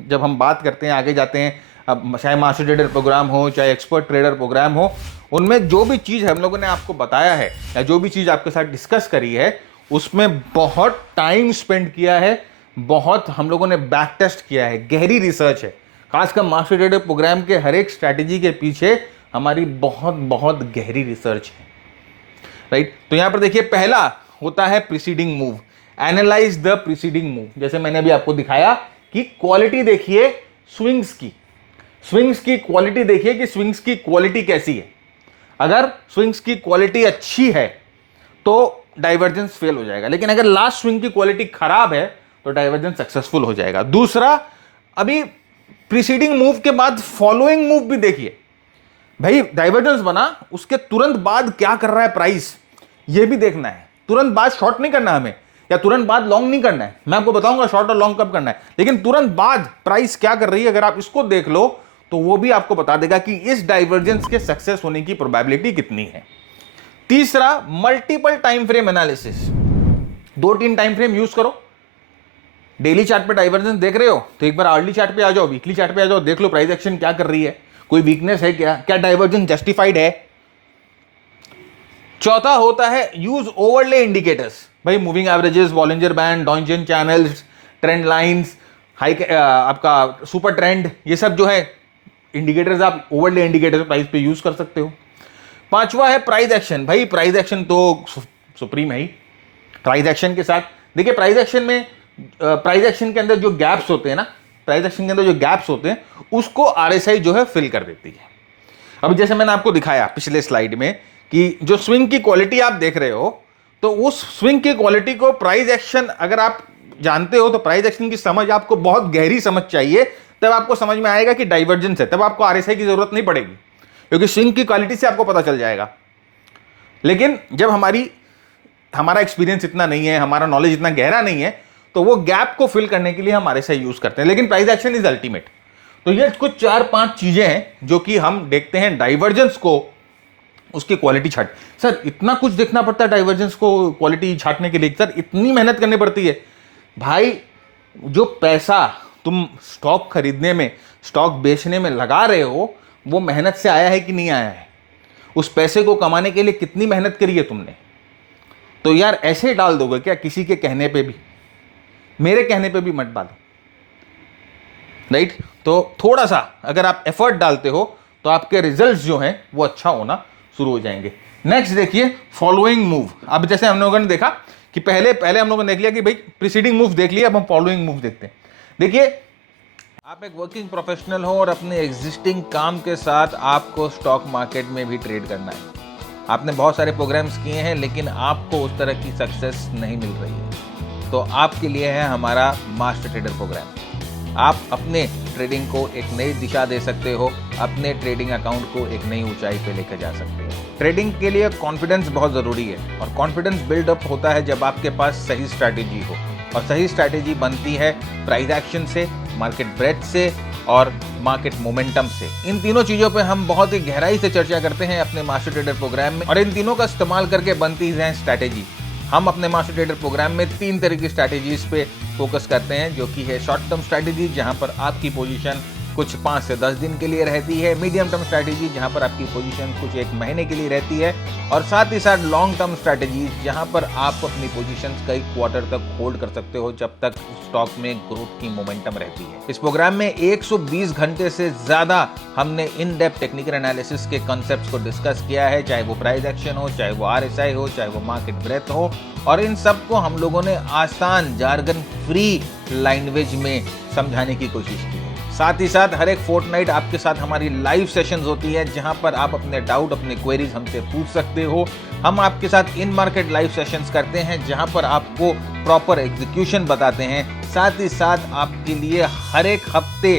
जब हम बात करते हैं, आगे जाते हैं, अब चाहे मास्टर ट्रेडर प्रोग्राम हो, चाहे एक्सपर्ट ट्रेडर प्रोग्राम हो, उनमें जो भी चीज़ हम लोगों ने आपको बताया है या जो भी चीज़ आपके साथ डिस्कस करी है, उसमें बहुत टाइम स्पेंड किया है, बहुत हम लोगों ने बैक टेस्ट किया है, गहरी रिसर्च है। खासकर मास्टर ट्रेडर प्रोग्राम के हर एक स्ट्रैटेजी के पीछे हमारी बहुत बहुत गहरी रिसर्च है, राइट। तो यहां पर देखिए पहला होता है preceding move, analyse the preceding move. जैसे मैंने अभी आपको दिखाया कि क्वालिटी देखिए स्विंग्स की, स्विंग्स की क्वालिटी देखिए कि स्विंग्स की क्वालिटी कैसी है। अगर स्विंग्स की क्वालिटी अच्छी है तो डाइवर्जेंस फेल हो जाएगा, लेकिन अगर लास्ट स्विंग की क्वालिटी खराब है तो डाइवर्जेंस सक्सेसफुल हो जाएगा। दूसरा, अभी प्रीसीडिंग मूव के बाद फॉलोइंग मूव भी देखिए भाई, डाइवर्जेंस बना उसके तुरंत बाद क्या कर रहा है प्राइस, ये भी देखना है। तुरंत बाद शॉर्ट नहीं करना हमें, या तुरंत बाद लॉन्ग नहीं करना है। मैं आपको बताऊंगा शॉर्ट और लॉन्ग कब करना है, लेकिन तुरंत बाद प्राइस क्या कर रही है, अगर आप इसको देख लो तो वो भी आपको बता देगा कि इस डाइवर्जेंस के सक्सेस होने की प्रोबेबिलिटी कितनी है। तीसरा, multiple time frame analysis. 2-3 time frame use करो। डेली चार्ट पे डाइवर्जेंस देख रहे हो तो एक बार आवर्ली चार्ट पे आ जाओ, वीकली चार्ट पे आ जाओ, देख लो प्राइस एक्शन क्या कर रही है, कोई वीकनेस है क्या, क्या डाइवर्जेंस जस्टिफाइड है। चौथा होता है यूज ओवरले इंडिकेटर्स। भाई moving averages, Bollinger band, Donchian channels, trend lines, हाई आपका सुपर ट्रेंड, ये सब जो है इंडिकेटर्स आप ओवरले इंडिकेटर्स प्राइस पे यूज कर सकते हो। पांचवा है प्राइस एक्शन। भाई प्राइस एक्शन तो सुप्रीम है ही। प्राइस एक्शन के साथ देखिए, प्राइस एक्शन में प्राइस एक्शन के अंदर जो गैप्स होते हैं ना, प्राइस एक्शन के अंदर जो गैप्स होते हैं उसको आरएसआई जो है फिल कर देती है। अब जैसे मैंने आपको दिखाया पिछले स्लाइड में कि जो स्विंग की क्वालिटी आप देख रहे हो, तो उस स्विंग की क्वालिटी को प्राइस एक्शन अगर आप जानते हो तो प्राइस एक्शन की समझ आपको बहुत गहरी समझ चाहिए, तब आपको समझ में आएगा कि डाइवर्जेंस है, तब आपको आरएसआई की जरूरत नहीं पड़ेगी, क्योंकि स्विंग की क्वालिटी से आपको पता चल जाएगा। लेकिन जब हमारा एक्सपीरियंस इतना नहीं है, हमारा नॉलेज इतना गहरा नहीं है, तो वो गैप को फिल करने के लिए हम आरएसआई यूज करते हैं, लेकिन प्राइस एक्शन इज अल्टीमेट। तो ये कुछ 4-5 चीजें हैं जो कि हम देखते हैं डाइवर्जेंस को उसकी क्वालिटी छाट। सर इतना कुछ देखना पड़ता है डाइवर्जेंस को क्वालिटी छाटने के लिए? सर इतनी मेहनत करनी पड़ती है भाई। जो पैसा तुम स्टॉक खरीदने में, स्टॉक बेचने में लगा रहे हो, वो मेहनत से आया है कि नहीं आया है? उस पैसे को कमाने के लिए कितनी मेहनत करी है तुमने? तो यार ऐसे ही डाल दोगे क्या किसी के कहने पे भी? मेरे कहने पे भी मत डालो, राइट? तो थोड़ा सा अगर आप एफर्ट डालते हो तो आपके रिजल्ट्स जो हैं वो अच्छा होना शुरू हो जाएंगे। नेक्स्ट देखिए फॉलोइंग मूव। अब जैसे हम लोगों ने देखा कि पहले हम लोगों ने देख लिया कि भाई प्रीसीडिंग मूव देख लिया, अब हम फॉलोइंग मूव देखते हैं। देखिए आप एक वर्किंग प्रोफेशनल हो और अपने एग्जिस्टिंग काम के साथ आपको स्टॉक मार्केट में भी ट्रेड करना है। आपने बहुत सारे प्रोग्राम्स किए हैं लेकिन आपको उस तरह की सक्सेस नहीं मिल रही है, तो आपके लिए है हमारा मास्टर ट्रेडर प्रोग्राम। आप अपने ट्रेडिंग को एक नई दिशा दे सकते हो, अपने ट्रेडिंग अकाउंट को एक नई ऊंचाई पे लेकर जा सकते हो। ट्रेडिंग के लिए कॉन्फिडेंस बहुत ज़रूरी है और कॉन्फिडेंस बिल्डअप होता है जब आपके पास सही स्ट्रैटेजी हो, और सही स्ट्रैटेजी बनती है प्राइस एक्शन से, मार्केट ब्रेथ से और मार्केट मोमेंटम से। इन तीनों चीज़ों पे हम बहुत ही गहराई से चर्चा करते हैं अपने मास्टर ट्रेडर प्रोग्राम में, और इन तीनों का इस्तेमाल करके बनती है स्ट्रैटेजी। हम अपने मास्टर ट्रेडर प्रोग्राम में 3 तरह की स्ट्रैटेजीज पे फोकस करते हैं, जो कि है शॉर्ट टर्म स्ट्रैटेजी जहां पर आपकी पोजीशन कुछ 5 से 10 दिन के लिए रहती है, मीडियम टर्म स्ट्रैटेजी जहां पर आपकी पोजीशन कुछ 1 महीने के लिए रहती है, और साथ ही साथ लॉन्ग टर्म स्ट्रैटेजी जहां पर आप अपनी पोजीशंस कई क्वार्टर तक होल्ड कर सकते हो जब तक स्टॉक में ग्रोथ की मोमेंटम रहती है। इस प्रोग्राम में 120 घंटे से ज्यादा हमने इन डेप्थ टेक्निकल एनालिसिस के कॉन्सेप्ट्स को डिस्कस किया है, चाहे वो प्राइस एक्शन हो, चाहे वो RSI हो, चाहे वो मार्केट ब्रेथ हो, और इन सब को हम लोगों ने आसान जार्गन फ्री लैंग्वेज में समझाने की कोशिश की है। साथ ही साथ हर एक फोर्टनाइट आपके साथ हमारी लाइव सेशंस होती है जहां पर आप अपने डाउट, अपने क्वेरीज हमसे पूछ सकते हो। हम आपके साथ इन मार्केट लाइव सेशंस करते हैं जहां पर आपको प्रॉपर एग्जीक्यूशन बताते हैं। साथ ही साथ आपके लिए हर एक हफ्ते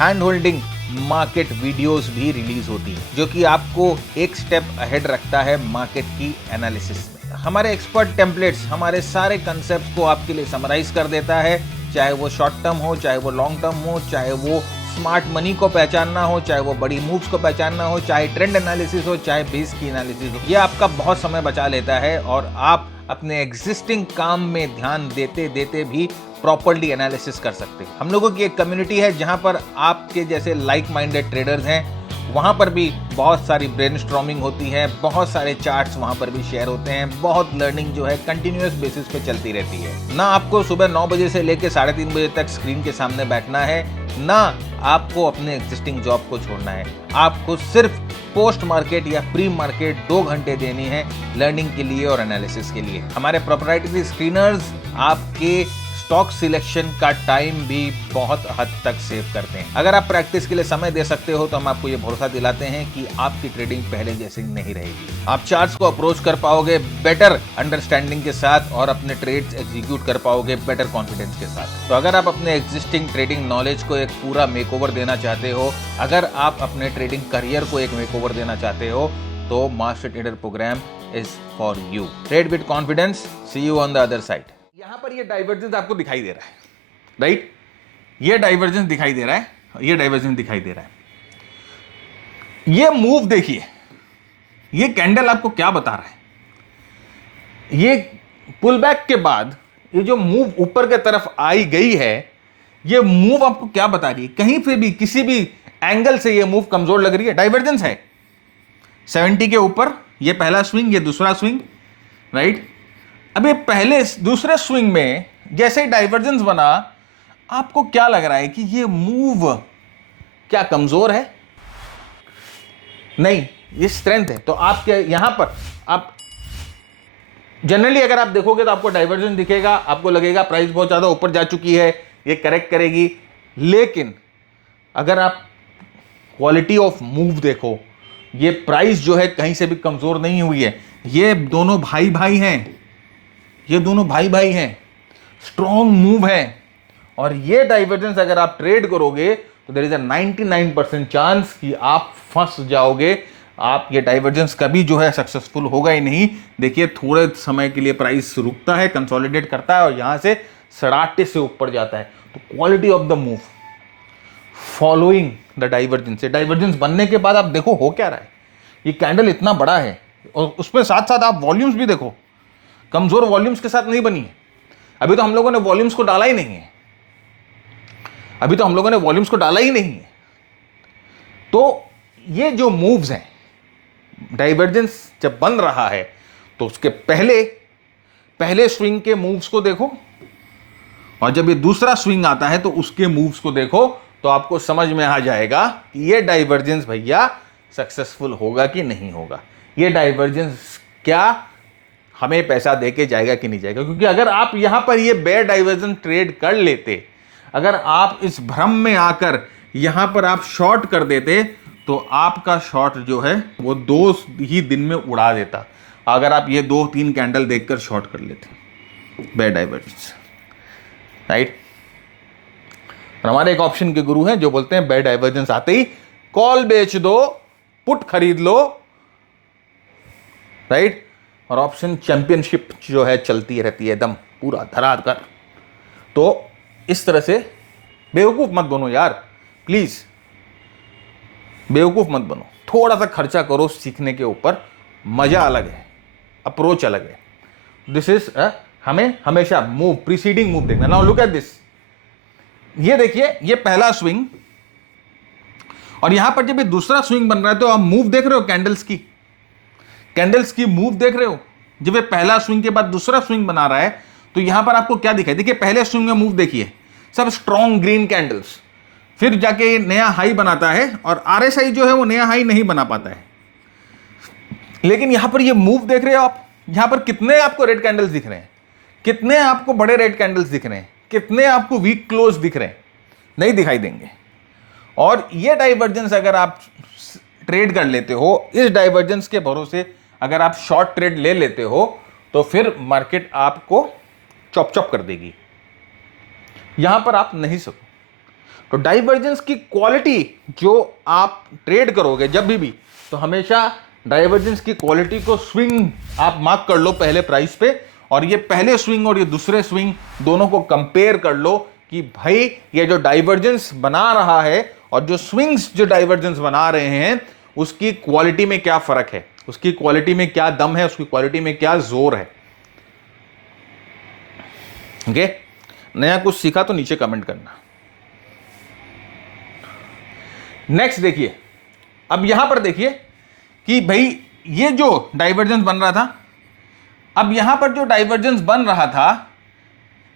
हैंड होल्डिंग मार्केट वीडियोस भी रिलीज होती है, जो कि आपको एक स्टेप अहेड रखता है मार्केट की एनालिसिस में। हमारे एक्सपर्ट टेम्पलेट्स हमारे सारे कंसेप्ट को आपके लिए समराइज कर देता है, चाहे वो शॉर्ट टर्म हो, चाहे वो लॉन्ग टर्म हो, चाहे वो स्मार्ट मनी को पहचानना हो, चाहे वो बड़ी मूव्स को पहचानना हो, चाहे ट्रेंड एनालिसिस हो, चाहे बेस की एनालिसिस हो। ये आपका बहुत समय बचा लेता है और आप अपने एग्जिस्टिंग काम में ध्यान देते देते भी प्रॉपर्ली एनालिसिस कर सकते हैं। हम लोगों की एक कम्युनिटी है जहां पर आपके जैसे लाइक माइंडेड ट्रेडर्स हैं, वहाँ पर भी बहुत सारी ब्रेनस्टॉर्मिंग होती है, बहुत सारे चार्ट्स वहाँ पर भी शेयर होते हैं, बहुत लर्निंग जो है कंटिन्यूअस बेसिस पे चलती रहती है। ना आपको सुबह 9 बजे से लेकर 3:30 बजे तक स्क्रीन के सामने बैठना है, ना आपको अपने एग्जिस्टिंग जॉब को छोड़ना है। आपको सिर्फ पोस्ट मार्केट या प्री मार्केट 2 घंटे देनी है लर्निंग के लिए और एनालिसिस के लिए। हमारे प्रोप्राइटरी स्क्रीनर्स आपके स्टॉक सिलेक्शन का टाइम भी बहुत हद तक सेव करते हैं। अगर आप प्रैक्टिस के लिए समय दे सकते हो तो हम आपको ये भरोसा दिलाते हैं कि आपकी ट्रेडिंग पहले जैसी नहीं रहेगी। आप चार्ट्स को अप्रोच कर पाओगे बेटर अंडरस्टैंडिंग के साथ और अपने ट्रेड्स एग्जीक्यूट कर पाओगे बेटर कॉन्फिडेंस के साथ। तो अगर आप अपने एग्जिस्टिंग ट्रेडिंग नॉलेज को एक पूरा मेकओवर देना चाहते हो, अगर आप अपने ट्रेडिंग करियर को एक मेकओवर देना चाहते हो, तो master trader program is for you. Trade with confidence, see you on the other side. यहां पर ये डाइवर्जेंस आपको दिखाई दे रहा है, राइट? ये डाइवर्जेंस दिखाई दे रहा है, ये डाइवर्जेंस दिखाई दे रहा है। ये मूव देखिए, ये कैंडल आपको क्या बता रहा है? ये पुल बैक के बाद ये जो मूव ऊपर की तरफ आई गई है, ये मूव आपको क्या बता रही है? कहीं पे भी किसी भी एंगल से ये मूव कमजोर लग रही है, डाइवर्जेंस है 70 के ऊपर। ये पहला स्विंग, ये दूसरा स्विंग, राइट? अब ये पहले दूसरे स्विंग में जैसे ही डाइवर्जेंस बना, आपको क्या लग रहा है कि ये मूव क्या कमजोर है? नहीं, ये स्ट्रेंथ है। तो आपके यहां पर आप जनरली अगर आप देखोगे तो आपको डाइवर्जेंस दिखेगा, आपको लगेगा प्राइस बहुत ज्यादा ऊपर जा चुकी है, ये करेक्ट करेगी। लेकिन अगर आप क्वालिटी ऑफ मूव देखो, ये प्राइस जो है कहीं से भी कमजोर नहीं हुई है। ये दोनों भाई भाई हैं, ये दोनों भाई भाई हैं, स्ट्रॉन्ग मूव है। और ये डाइवर्जेंस अगर आप ट्रेड करोगे तो देयर इज अ 99% चांस कि आप फंस जाओगे। आप ये डाइवर्जेंस कभी जो है सक्सेसफुल होगा ही नहीं। देखिए थोड़े समय के लिए प्राइस रुकता है, कंसोलिडेट करता है और यहां से सड़ाटे से ऊपर जाता है। तो quality of the move following the divergence. Divergence बनने के बाद आप देखो हो क्या रहा है, ये कैंडल इतना बड़ा है और उसमें साथ साथ आप वॉल्यूम्स भी देखो, कमजोर वॉल्यूम्स के साथ नहीं बनी है। अभी तो हम लोगों ने वॉल्यूम्स को डाला ही नहीं है, अभी तो हम लोगों ने वॉल्यूम्स को डाला ही नहीं है। तो ये जो मूव्स हैं, डाइवर्जेंस जब बन रहा है तो उसके पहले स्विंग के मूव्स को देखो, और जब ये दूसरा स्विंग आता है तो उसके मूव्स को देखो, तो आपको समझ में आ जाएगा कि ये डाइवर्जेंस भैया सक्सेसफुल होगा कि नहीं होगा, ये डाइवर्जेंस क्या हमें पैसा देके जाएगा कि नहीं जाएगा। क्योंकि अगर आप यहां पर ये बेयर डाइवर्जन ट्रेड कर लेते, अगर आप इस भ्रम में आकर यहां पर आप शॉर्ट कर देते, तो आपका शॉर्ट जो है वो 2 ही दिन में उड़ा देता, अगर आप ये 2-3 कैंडल देखकर शॉर्ट कर लेते बेयर डाइवर्जेंस, राइट। और हमारे एक ऑप्शन के गुरु हैं जो बोलते हैं बेयर डाइवर्जेंस आते ही कॉल बेच दो, पुट खरीद लो, राइट। और ऑप्शन चैंपियनशिप जो है चलती रहती है एकदम पूरा धड़ाधड़। तो इस तरह से बेवकूफ मत बनो यार, प्लीज बेवकूफ मत बनो, थोड़ा सा खर्चा करो सीखने के ऊपर, मजा अलग है, अप्रोच अलग है। दिस इज हमें हमेशा मूव, प्रीसीडिंग मूव देखना। नाउ लुक एट दिस, ये देखिए ये पहला स्विंग, और यहां पर जब ये दूसरा स्विंग बन रहा है तो आप मूव देख रहे हो, कैंडल्स की मूव देख रहे हो। जब ये पहला स्विंग के बाद दूसरा स्विंग बना रहा है तो यहां पर आपको क्या दिखाई, देखिए पहले स्विंग में मूव देखिए, सब स्ट्रॉन्ग ग्रीन कैंडल्स, फिर जाके नया हाई बनाता है, और आरएसआई जो है वो नया हाई नहीं बना पाता है। लेकिन यहां पर ये मूव देख रहे हो आप, यहां पर कितने आपको रेड कैंडल्स दिख रहे हैं, कितने आपको बड़े रेड कैंडल्स दिख रहे हैं, कितने आपको वीक क्लोज दिख रहे हैं, नहीं दिखाई देंगे। और ये डाइवर्जेंस अगर आप ट्रेड कर लेते हो, इस डाइवर्जेंस के भरोसे अगर आप शॉर्ट ट्रेड ले लेते हो, तो फिर मार्केट आपको चॉप चॉप कर देगी, यहां पर आप नहीं सको। तो डाइवर्जेंस की क्वालिटी जो आप ट्रेड करोगे जब भी, तो हमेशा डाइवर्जेंस की क्वालिटी को स्विंग आप मार्क कर लो पहले प्राइस पे, और ये पहले स्विंग और ये दूसरे स्विंग दोनों को कंपेयर कर लो कि भाई ये जो डाइवर्जेंस बना रहा है और जो स्विंग्स जो डाइवर्जेंस बना रहे हैं उसकी क्वालिटी में क्या फर्क है, उसकी क्वालिटी में क्या दम है, उसकी क्वालिटी में क्या जोर है। ओके, नया कुछ सीखा तो नीचे कमेंट करना। नेक्स्ट देखिए, अब यहां पर देखिए कि भाई ये जो डाइवर्जेंस बन रहा था, अब यहां पर जो डाइवर्जेंस बन रहा था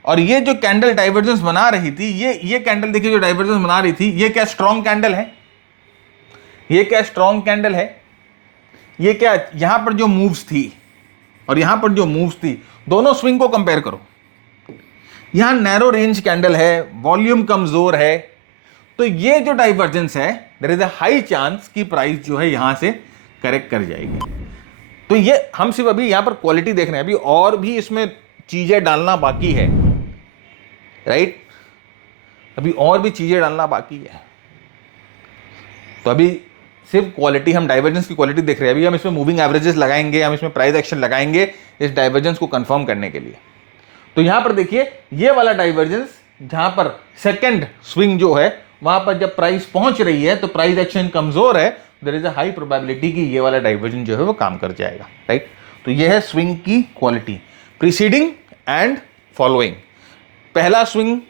और ये जो कैंडल डाइवर्जेंस बना रही थी, ये कैंडल देखिए जो डाइवर्जेंस बना रही थी, ये क्या स्ट्रॉन्ग कैंडल है, ये क्या स्ट्रॉन्ग कैंडल है, ये क्या यहां पर जो मूव्स थी और यहां पर जो मूव्स थी, दोनों स्विंग को कंपेयर करो। यहां नैरो रेंज कैंडल है, वॉल्यूम कमजोर है, तो ये जो डाइवर्जेंस है there is a high chance कि प्राइस जो है यहां से करेक्ट कर जाएगी। तो ये हम सिर्फ अभी यहां पर क्वालिटी देख रहे हैं, अभी और भी इसमें चीजें डालना बाकी है, राइट, अभी और भी चीजें डालना बाकी है। तो अभी सिर्फ क्वालिटी, हम डाइवर्जेंस की क्वालिटी देख रहे हैं, अभी हम इसमें मूविंग एवरेजेस लगाएंगे, हम इसमें प्राइस एक्शन लगाएंगे इस डाइवर्जेंस को कंफर्म करने के लिए। तो यहां पर देखिए ये वाला डाइवर्जेंस, जहां पर सेकंड स्विंग जो है वहां पर जब प्राइस पहुंच रही है तो प्राइस एक्शन कमजोर है, there is a high probability कि ये वाला डाइवर्जेंस जो है वो काम कर जाएगा, राइट। तो ये है स्विंग की क्वालिटी, प्रीसीडिंग एंड फॉलोइंग। पहला स्विंग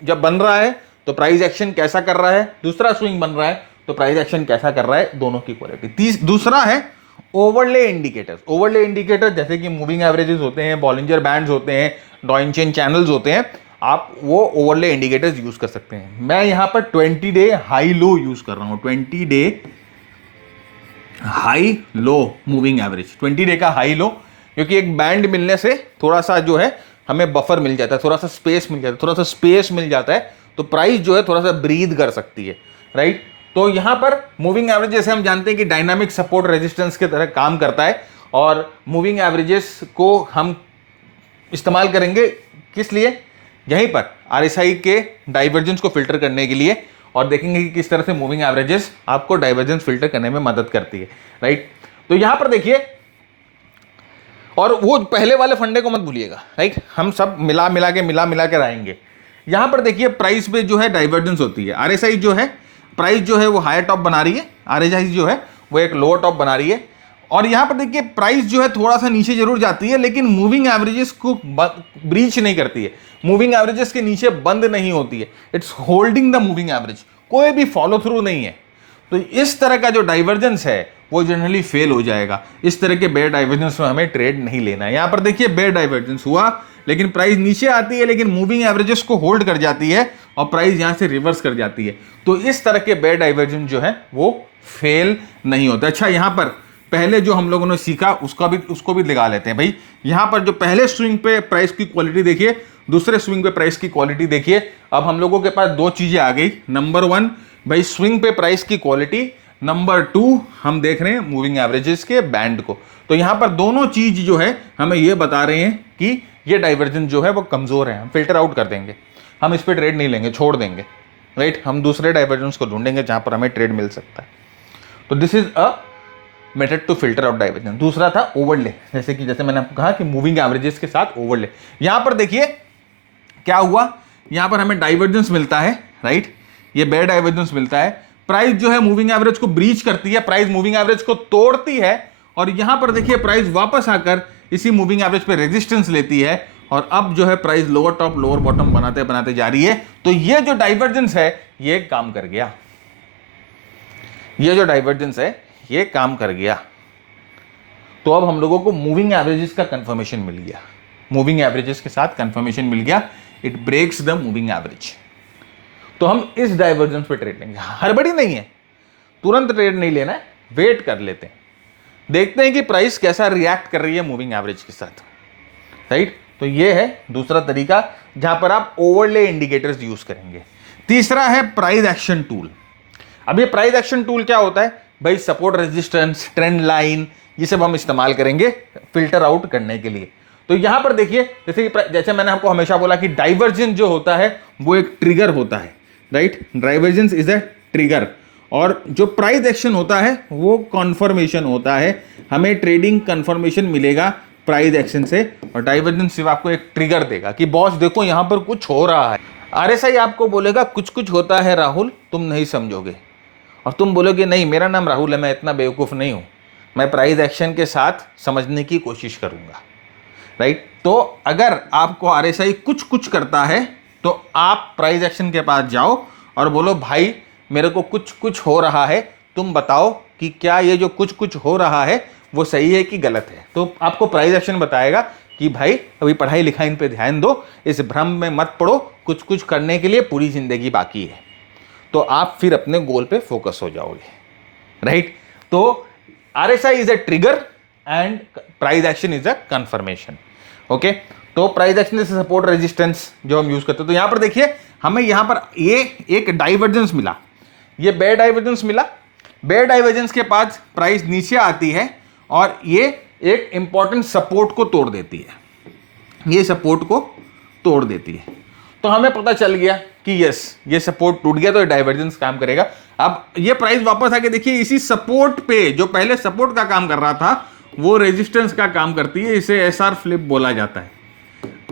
जब बन रहा है तो प्राइस एक्शन कैसा कर रहा है, दूसरा स्विंग बन रहा है तो प्राइस एक्शन कैसा कर रहा है, दोनों की क्वालिटी। दूसरा है ओवरले इंडिकेटर्स। ओवरले इंडिकेटर जैसे कि मूविंग एवरेजेस होते हैं, बॉलिंजर बैंड्स होते हैं, डॉइंचेन चैनल्स होते हैं, आप वो ओवरले इंडिकेटर्स यूज कर सकते हैं। मैं यहां पर 20 डे हाई लो यूज कर रहा हूं, 20 day high low moving average, 20 day का हाई लो, क्योंकि एक बैंड मिलने से थोड़ा सा जो है हमें बफर मिल जाता है, थोड़ा सा स्पेस मिल जाता है, थोड़ा सा स्पेस मिल जाता है, तो प्राइस जो है थोड़ा सा ब्रीथ कर सकती है, राइट। तो यहां पर मूविंग एवरेज जैसे हम जानते हैं कि डायनामिक सपोर्ट रेजिस्टेंस की तरह काम करता है, और मूविंग एवरेजेस को हम इस्तेमाल करेंगे किस लिए, यहीं पर आरएसआई के डाइवर्जेंस को फिल्टर करने के लिए, और देखेंगे कि किस तरह से मूविंग एवरेजेस आपको डाइवर्जेंस फिल्टर करने में मदद करती है, राइट। तो यहां पर देखिए, और वो पहले वाले फंडे को मत भूलिएगा, राइट, हम सब मिला मिला के रहेंगे। यहां पर देखिए प्राइस पे जो है डाइवर्जेंस होती है, आरएसआई जो है प्राइस जो है वो हायर टॉप बना रही है, आरएसआई जो है वो एक लोअर टॉप बना रही है। और यहां पर देखिए प्राइस जो है थोड़ा सा नीचे जरूर जाती है, लेकिन मूविंग एवरेजेस को ब्रीच नहीं करती है, मूविंग एवरेजेस के नीचे बंद नहीं होती है, it's holding the moving average, कोई भी फॉलो थ्रू नहीं है। तो इस तरह का जो डाइवर्जेंस है वो जनरली फेल हो जाएगा। इस तरह के बेयर डाइवर्जेंस में हमें ट्रेड नहीं लेना है। यहां पर देखिए बेयर डाइवर्जेंस हुआ, लेकिन प्राइस नीचे आती है, लेकिन मूविंग एवरेजेस को होल्ड कर जाती है और प्राइस यहां से रिवर्स कर जाती है। तो इस तरह के बेयर डाइवर्जेंस जो है वो फेल नहीं होता। अच्छा, यहां पर पहले जो हम लोगों ने सीखा उसको भी लगा लेते हैं भाई। यहां पर जो पहले स्विंग पे प्राइस की क्वालिटी देखिए, दूसरे स्विंग पे प्राइस की क्वालिटी देखिए। अब हम लोगों के पास दो चीजें आ गई। नंबर 1 भाई स्विंग पे प्राइस की क्वालिटी, नंबर 2 हम देख रहे हैं मूविंग एवरेजेस के बैंड को। तो यहां पर दोनों चीज जो है हमें यह बता रहे हैं कि ये डाइवर्जेंस जो है वो कमजोर है, हम फिल्टर आउट कर देंगे, हम इस पर ट्रेड नहीं लेंगे, छोड़ देंगे, राइट। हम दूसरे डाइवर्जेंस को ढूंढेंगे जहां पर हमें ट्रेड मिल सकता है। तो this is a method to filter out divergence. दूसरा था ओवरले, जैसे मैंने आपको कहा कि मूविंग एवरेजेस के साथ ओवरले। यहां पर देखिए क्या हुआ, यहां पर हमें डाइवर्जेंस मिलता है, राइट, ये बेयर डाइवर्जेंस मिलता है। प्राइस जो है मूविंग एवरेज को ब्रीच करती है, प्राइस मूविंग एवरेज को तोड़ती है, और यहां पर देखिए प्राइस वापस आकर इसी मूविंग एवरेज पे रेजिस्टेंस लेती है, और अब जो है price lower top lower bottom बनाते बनाते जा रही है। तो ये जो डाइवर्जेंस है ये काम कर गया, ये जो डाइवर्जेंस है ये काम कर गया। तो अब हम लोगों को मूविंग एवरेजेस का कंफर्मेशन मिल गया, मूविंग एवरेजेस के साथ कंफर्मेशन मिल गया, it breaks the moving average. तो हम इस डाइवर्जेंस पे ट्रेड लेंगे। हड़बड़ी नहीं है, तुरंत ट्रेड नहीं लेना है, वेट कर लेते हैं, देखते हैं कि प्राइस कैसा रिएक्ट कर रही है मूविंग एवरेज के साथ, राइट। तो ये है दूसरा तरीका जहां पर आप ओवरले इंडिकेटर्स यूज करेंगे। तीसरा है प्राइस एक्शन टूल। अब ये प्राइस एक्शन टूल क्या होता है भाई, सपोर्ट रेजिस्टेंस, ट्रेंड लाइन, ये सब हम इस्तेमाल करेंगे फिल्टर आउट करने के लिए। तो यहां पर देखिए जैसे मैंने आपको हमेशा बोला कि डाइवर्जेंस जो होता है वो एक ट्रिगर होता है, right. Divergence is a trigger, और जो प्राइस एक्शन होता है वो कॉन्फर्मेशन होता है। हमें ट्रेडिंग कन्फर्मेशन मिलेगा प्राइस एक्शन से, और डाइवर्जेंस सिर्फ आपको एक ट्रिगर देगा कि बॉस देखो यहां पर कुछ हो रहा है। आरएसआई आपको बोलेगा कुछ कुछ होता है राहुल, तुम नहीं समझोगे, और तुम बोलोगे नहीं मेरा नाम राहुल है, मैं इतना बेवकूफ़ नहीं हूं, मैं प्राइस एक्शन के साथ समझने की कोशिश करूंगा, राइट। तो अगर आपको आरएसआई कुछ कुछ करता है तो आप प्राइस एक्शन के पास जाओ और बोलो भाई मेरे को कुछ कुछ हो रहा है, तुम बताओ कि क्या ये जो कुछ कुछ हो रहा है वो सही है कि गलत है। तो आपको प्राइस एक्शन बताएगा कि भाई अभी पढ़ाई लिखाई इन पे ध्यान दो, इस भ्रम में मत पड़ो, कुछ कुछ करने के लिए पूरी जिंदगी बाकी है। तो आप फिर अपने गोल पे फोकस हो जाओगे, राइट। तो RSI is a trigger and price action is a confirmation, okay. तो प्राइस एक्शन जैसे सपोर्ट रेजिस्टेंस जो हम यूज करते हैं। तो यहां पर देखिए हमें यहां पर ये एक डाइवर्जेंस मिला, ये बेयर डाइवर्जेंस मिला। बेयर डाइवर्जेंस के बाद प्राइस नीचे आती है और ये एक इंपॉर्टेंट सपोर्ट को तोड़ देती है, ये सपोर्ट को तोड़ देती है। तो हमें पता चल गया कि यस ये सपोर्ट टूट गया, तो ये डाइवर्जेंस काम करेगा। अब ये प्राइस वापस आके देखिए इसी सपोर्ट पे, जो पहले सपोर्ट का काम कर रहा था वो रेजिस्टेंस का काम करती है, इसे एसआर फ्लिप बोला जाता है।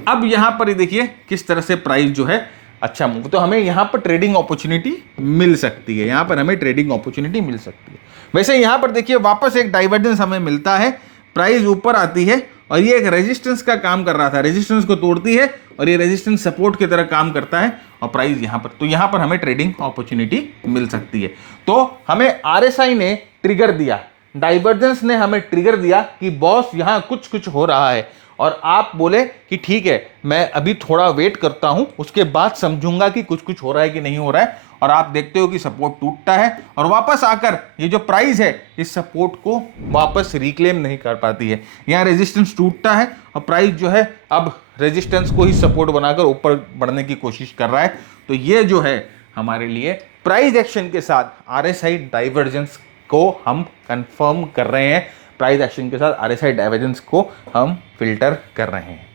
अब यहां पर ही देखिए किस तरह से प्राइस जो है अच्छा मूव, तो हमें यहां पर ट्रेडिंग अपॉर्चुनिटी मिल सकती है, यहां पर हमें ट्रेडिंग अपॉर्चुनिटी मिल सकती है। वैसे यहां पर देखिए वापस एक डाइवर्जेंस हमें मिलता है, प्राइस ऊपर आती है और ये एक रेजिस्टेंस का काम कर रहा था, रेजिस्टेंस को तोड़ती है और ये रेजिस्टेंस सपोर्ट की तरह काम करता है और प्राइस यहां पर, तो यहां पर हमें ट्रेडिंग अपॉर्चुनिटी मिल सकती है। तो हमें आरएसआई ने ट्रिगर दिया, डाइवर्जेंस ने हमें ट्रिगर दिया कि बॉस यहां कुछ कुछ हो रहा है, और आप बोले कि ठीक है मैं अभी थोड़ा वेट करता हूं, उसके बाद समझूंगा कि कुछ कुछ हो रहा है कि नहीं हो रहा है, और आप देखते हो कि सपोर्ट टूटता है और वापस आकर ये जो प्राइस है इस सपोर्ट को वापस रिक्लेम नहीं कर पाती है। यहाँ रेजिस्टेंस टूटता है और प्राइस जो है अब रेजिस्टेंस को ही सपोर्ट बनाकर ऊपर बढ़ने की कोशिश कर रहा है। तो ये जो है हमारे लिए प्राइस एक्शन के साथ आरएसआई डाइवर्जेंस को हम कंफर्म कर रहे हैं, प्राइस एक्शन के साथ आरएसआई डाइवर्जेंस को हम फिल्टर कर रहे हैं।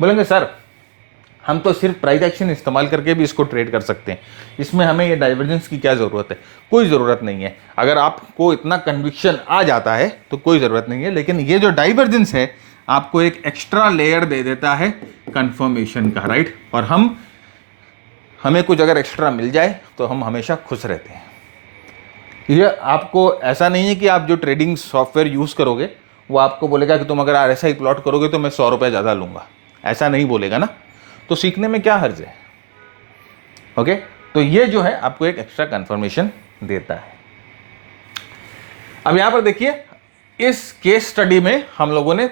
बोलेंगे सर हम तो सिर्फ प्राइस एक्शन इस्तेमाल करके भी इसको ट्रेड कर सकते हैं, इसमें हमें ये डाइवर्जेंस की क्या ज़रूरत है? कोई ज़रूरत नहीं है। अगर आपको इतना कन्विक्शन आ जाता है तो कोई ज़रूरत नहीं है, लेकिन ये जो डाइवर्जेंस है आपको एक एक्स्ट्रा लेयर दे देता है कंफर्मेशन का, राइट। और हमें कुछ अगर एक्स्ट्रा मिल जाए तो हम हमेशा खुश रहते हैं। ये आपको ऐसा नहीं है कि आप जो ट्रेडिंग सॉफ्टवेयर यूज़ करोगे वो आपको बोलेगा कि तुम अगर RSI प्लॉट करोगे तो मैं 100 रुपये ज़्यादा लूँगा, ऐसा नहीं बोलेगा ना। तो सीखने में क्या हर्ज है। ओके, तो ये जो है आपको एक एक्स्ट्रा कंफर्मेशन देता है। अब यहां पर देखिए, इस केस स्टडी में हम लोगों ने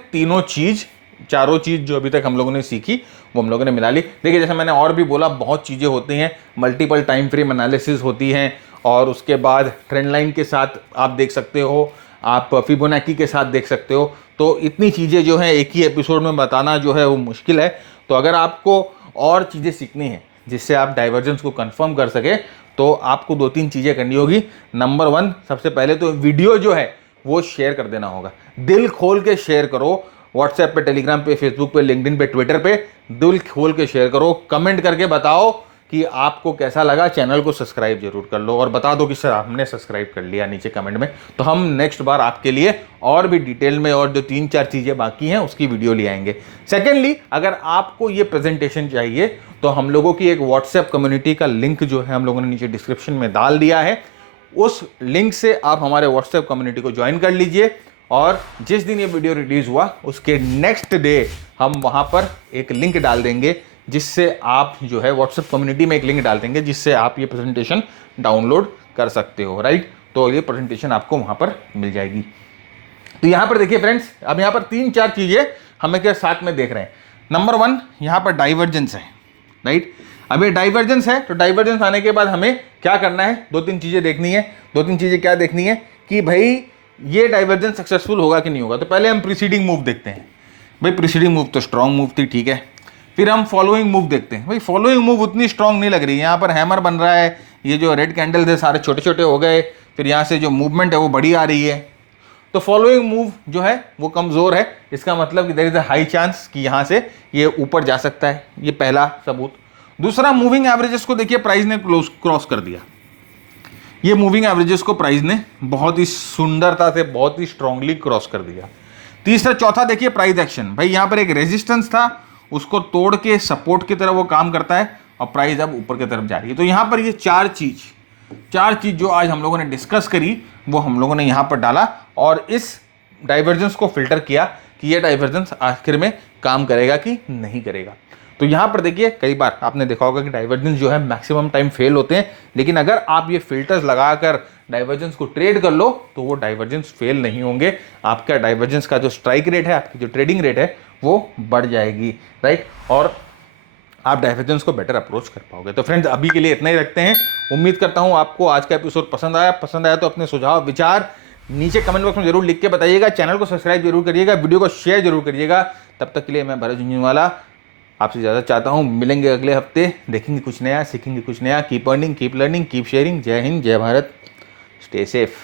चारों चीज जो अभी तक हम लोगों ने सीखी वो हम लोगों ने मिला ली। देखिए, जैसे मैंने और भी बोला, बहुत चीजें होती हैं, मल्टीपल टाइम फ्रेम एनालिसिस होती हैं, और उसके बाद ट्रेंड लाइन के साथ आप देख सकते हो, आप फिबोनाची के साथ देख सकते हो। तो इतनी चीजें जो है एक ही एपिसोड में बताना जो है वो मुश्किल है। तो अगर आपको और चीजें सीखनी है जिससे आप डाइवर्जेंस को कंफर्म कर सके, तो आपको 2-3 चीजें करनी होगी। नंबर 1, सबसे पहले तो वीडियो जो है वो शेयर कर देना होगा। दिल खोल के शेयर करो, व्हाट्सएप पे, टेलीग्राम पे, फेसबुक पे, लिंक्डइन पे, ट्विटर पे दिल खोल के शेयर करो। कमेंट करके बताओ कि आपको कैसा लगा। चैनल को सब्सक्राइब जरूर कर लो और बता दो कि सर हमने सब्सक्राइब कर लिया नीचे कमेंट में। तो हम नेक्स्ट बार आपके लिए और भी डिटेल में और जो 3-4 चीजें बाकी हैं उसकी वीडियो ले आएंगे। सेकेंडली, अगर आपको ये प्रेजेंटेशन चाहिए तो हम लोगों की एक व्हाट्सएप कम्युनिटी का लिंक जो है हम लोगों ने नीचे डिस्क्रिप्शन में डाल दिया है। उस लिंक से आप हमारे व्हाट्सएप कम्युनिटी को ज्वाइन कर लीजिए, और जिस दिन ये वीडियो रिलीज हुआ उसके नेक्स्ट डे हम वहां पर एक लिंक डाल देंगे, जिससे आप जो है व्हाट्सएप कम्युनिटी में एक लिंक डाल देंगे जिससे आप ये प्रेजेंटेशन डाउनलोड कर सकते हो। राइट, तो ये प्रेजेंटेशन आपको वहां पर मिल जाएगी। तो यहां पर देखिए फ्रेंड्स, अब यहां पर 3-4 चीजें हमें के साथ में देख रहे हैं। नंबर 1, यहां पर डाइवर्जेंस है। राइट, अब ये डाइवर्जेंस है, तो डाइवर्जेंस आने के बाद हमें क्या करना है, 2-3 चीजें देखनी है। 2-3 चीजें क्या देखनी है कि भाई ये डाइवर्जेंस सक्सेसफुल होगा कि नहीं होगा। तो पहले हम प्रीसीडिंग मूव देखते हैं। भाई प्रीसीडिंग मूव तो स्ट्रॉन्ग मूव थी, ठीक है। फिर हम फॉलोइंग मूव देखते हैं। भाई फॉलोइंग मूव उतनी स्ट्रॉन्ग नहीं लग रही है, यहाँ पर हैमर बन रहा है, ये जो रेड कैंडल थे सारे छोटे छोटे हो गए, फिर यहाँ से जो मूवमेंट है वो बड़ी आ रही है। तो फॉलोइंग मूव जो है वो कमजोर है, इसका मतलब कि there is a high chance कि यहाँ से ये ऊपर जा सकता है। ये पहला सबूत। दूसरा, मूविंग एवरेजेस को देखिए, प्राइस ने क्रॉस कर दिया। ये मूविंग एवरेजेस को प्राइस ने बहुत ही सुंदरता से, बहुत ही स्ट्रांगली क्रॉस कर दिया। तीसरा, चौथा देखिए प्राइस एक्शन। भाई यहाँ पर एक रेजिस्टेंस था, उसको तोड़ के सपोर्ट की तरह वो काम करता है और प्राइस अब ऊपर की तरफ जा रही है। तो यहाँ पर ये चार चीज जो आज हम लोगों ने डिस्कस करी वो हम लोगों ने यहाँ पर डाला और इस डाइवर्जेंस को फिल्टर किया कि ये डाइवर्जेंस आखिर में काम करेगा कि नहीं करेगा। तो यहाँ पर देखिए, कई बार आपने देखा होगा कि डाइवर्जेंस जो है मैक्सिमम टाइम फेल होते हैं, लेकिन अगर आप ये फिल्टर्स लगाकर डाइवर्जेंस को ट्रेड कर लो तो वो डाइवर्जेंस फेल नहीं होंगे। आपका डाइवर्जेंस का जो स्ट्राइक रेट है, आपकी जो ट्रेडिंग रेट है वो बढ़ जाएगी। राइट, और आप डाइवर्जेंस को बेटर अप्रोच कर पाओगे। तो फ्रेंड्स, अभी के लिए इतना ही रखते हैं। उम्मीद करता हूं आपको आज का एपिसोड पसंद आया तो अपने सुझाव विचार नीचे कमेंट बॉक्स में जरूर लिख के बताइएगा। चैनल को सब्सक्राइब जरूर करिएगा, वीडियो को शेयर जरूर करिएगा। तब तक के लिए मैं भरत झुंझुनवाला आपसे ज़्यादा चाहता हूं, मिलेंगे अगले हफ्ते, देखेंगे कुछ नया, सीखेंगे कुछ नया। Keep earning, keep learning, keep sharing. जय हिंद, जय भारत, स्टे सेफ।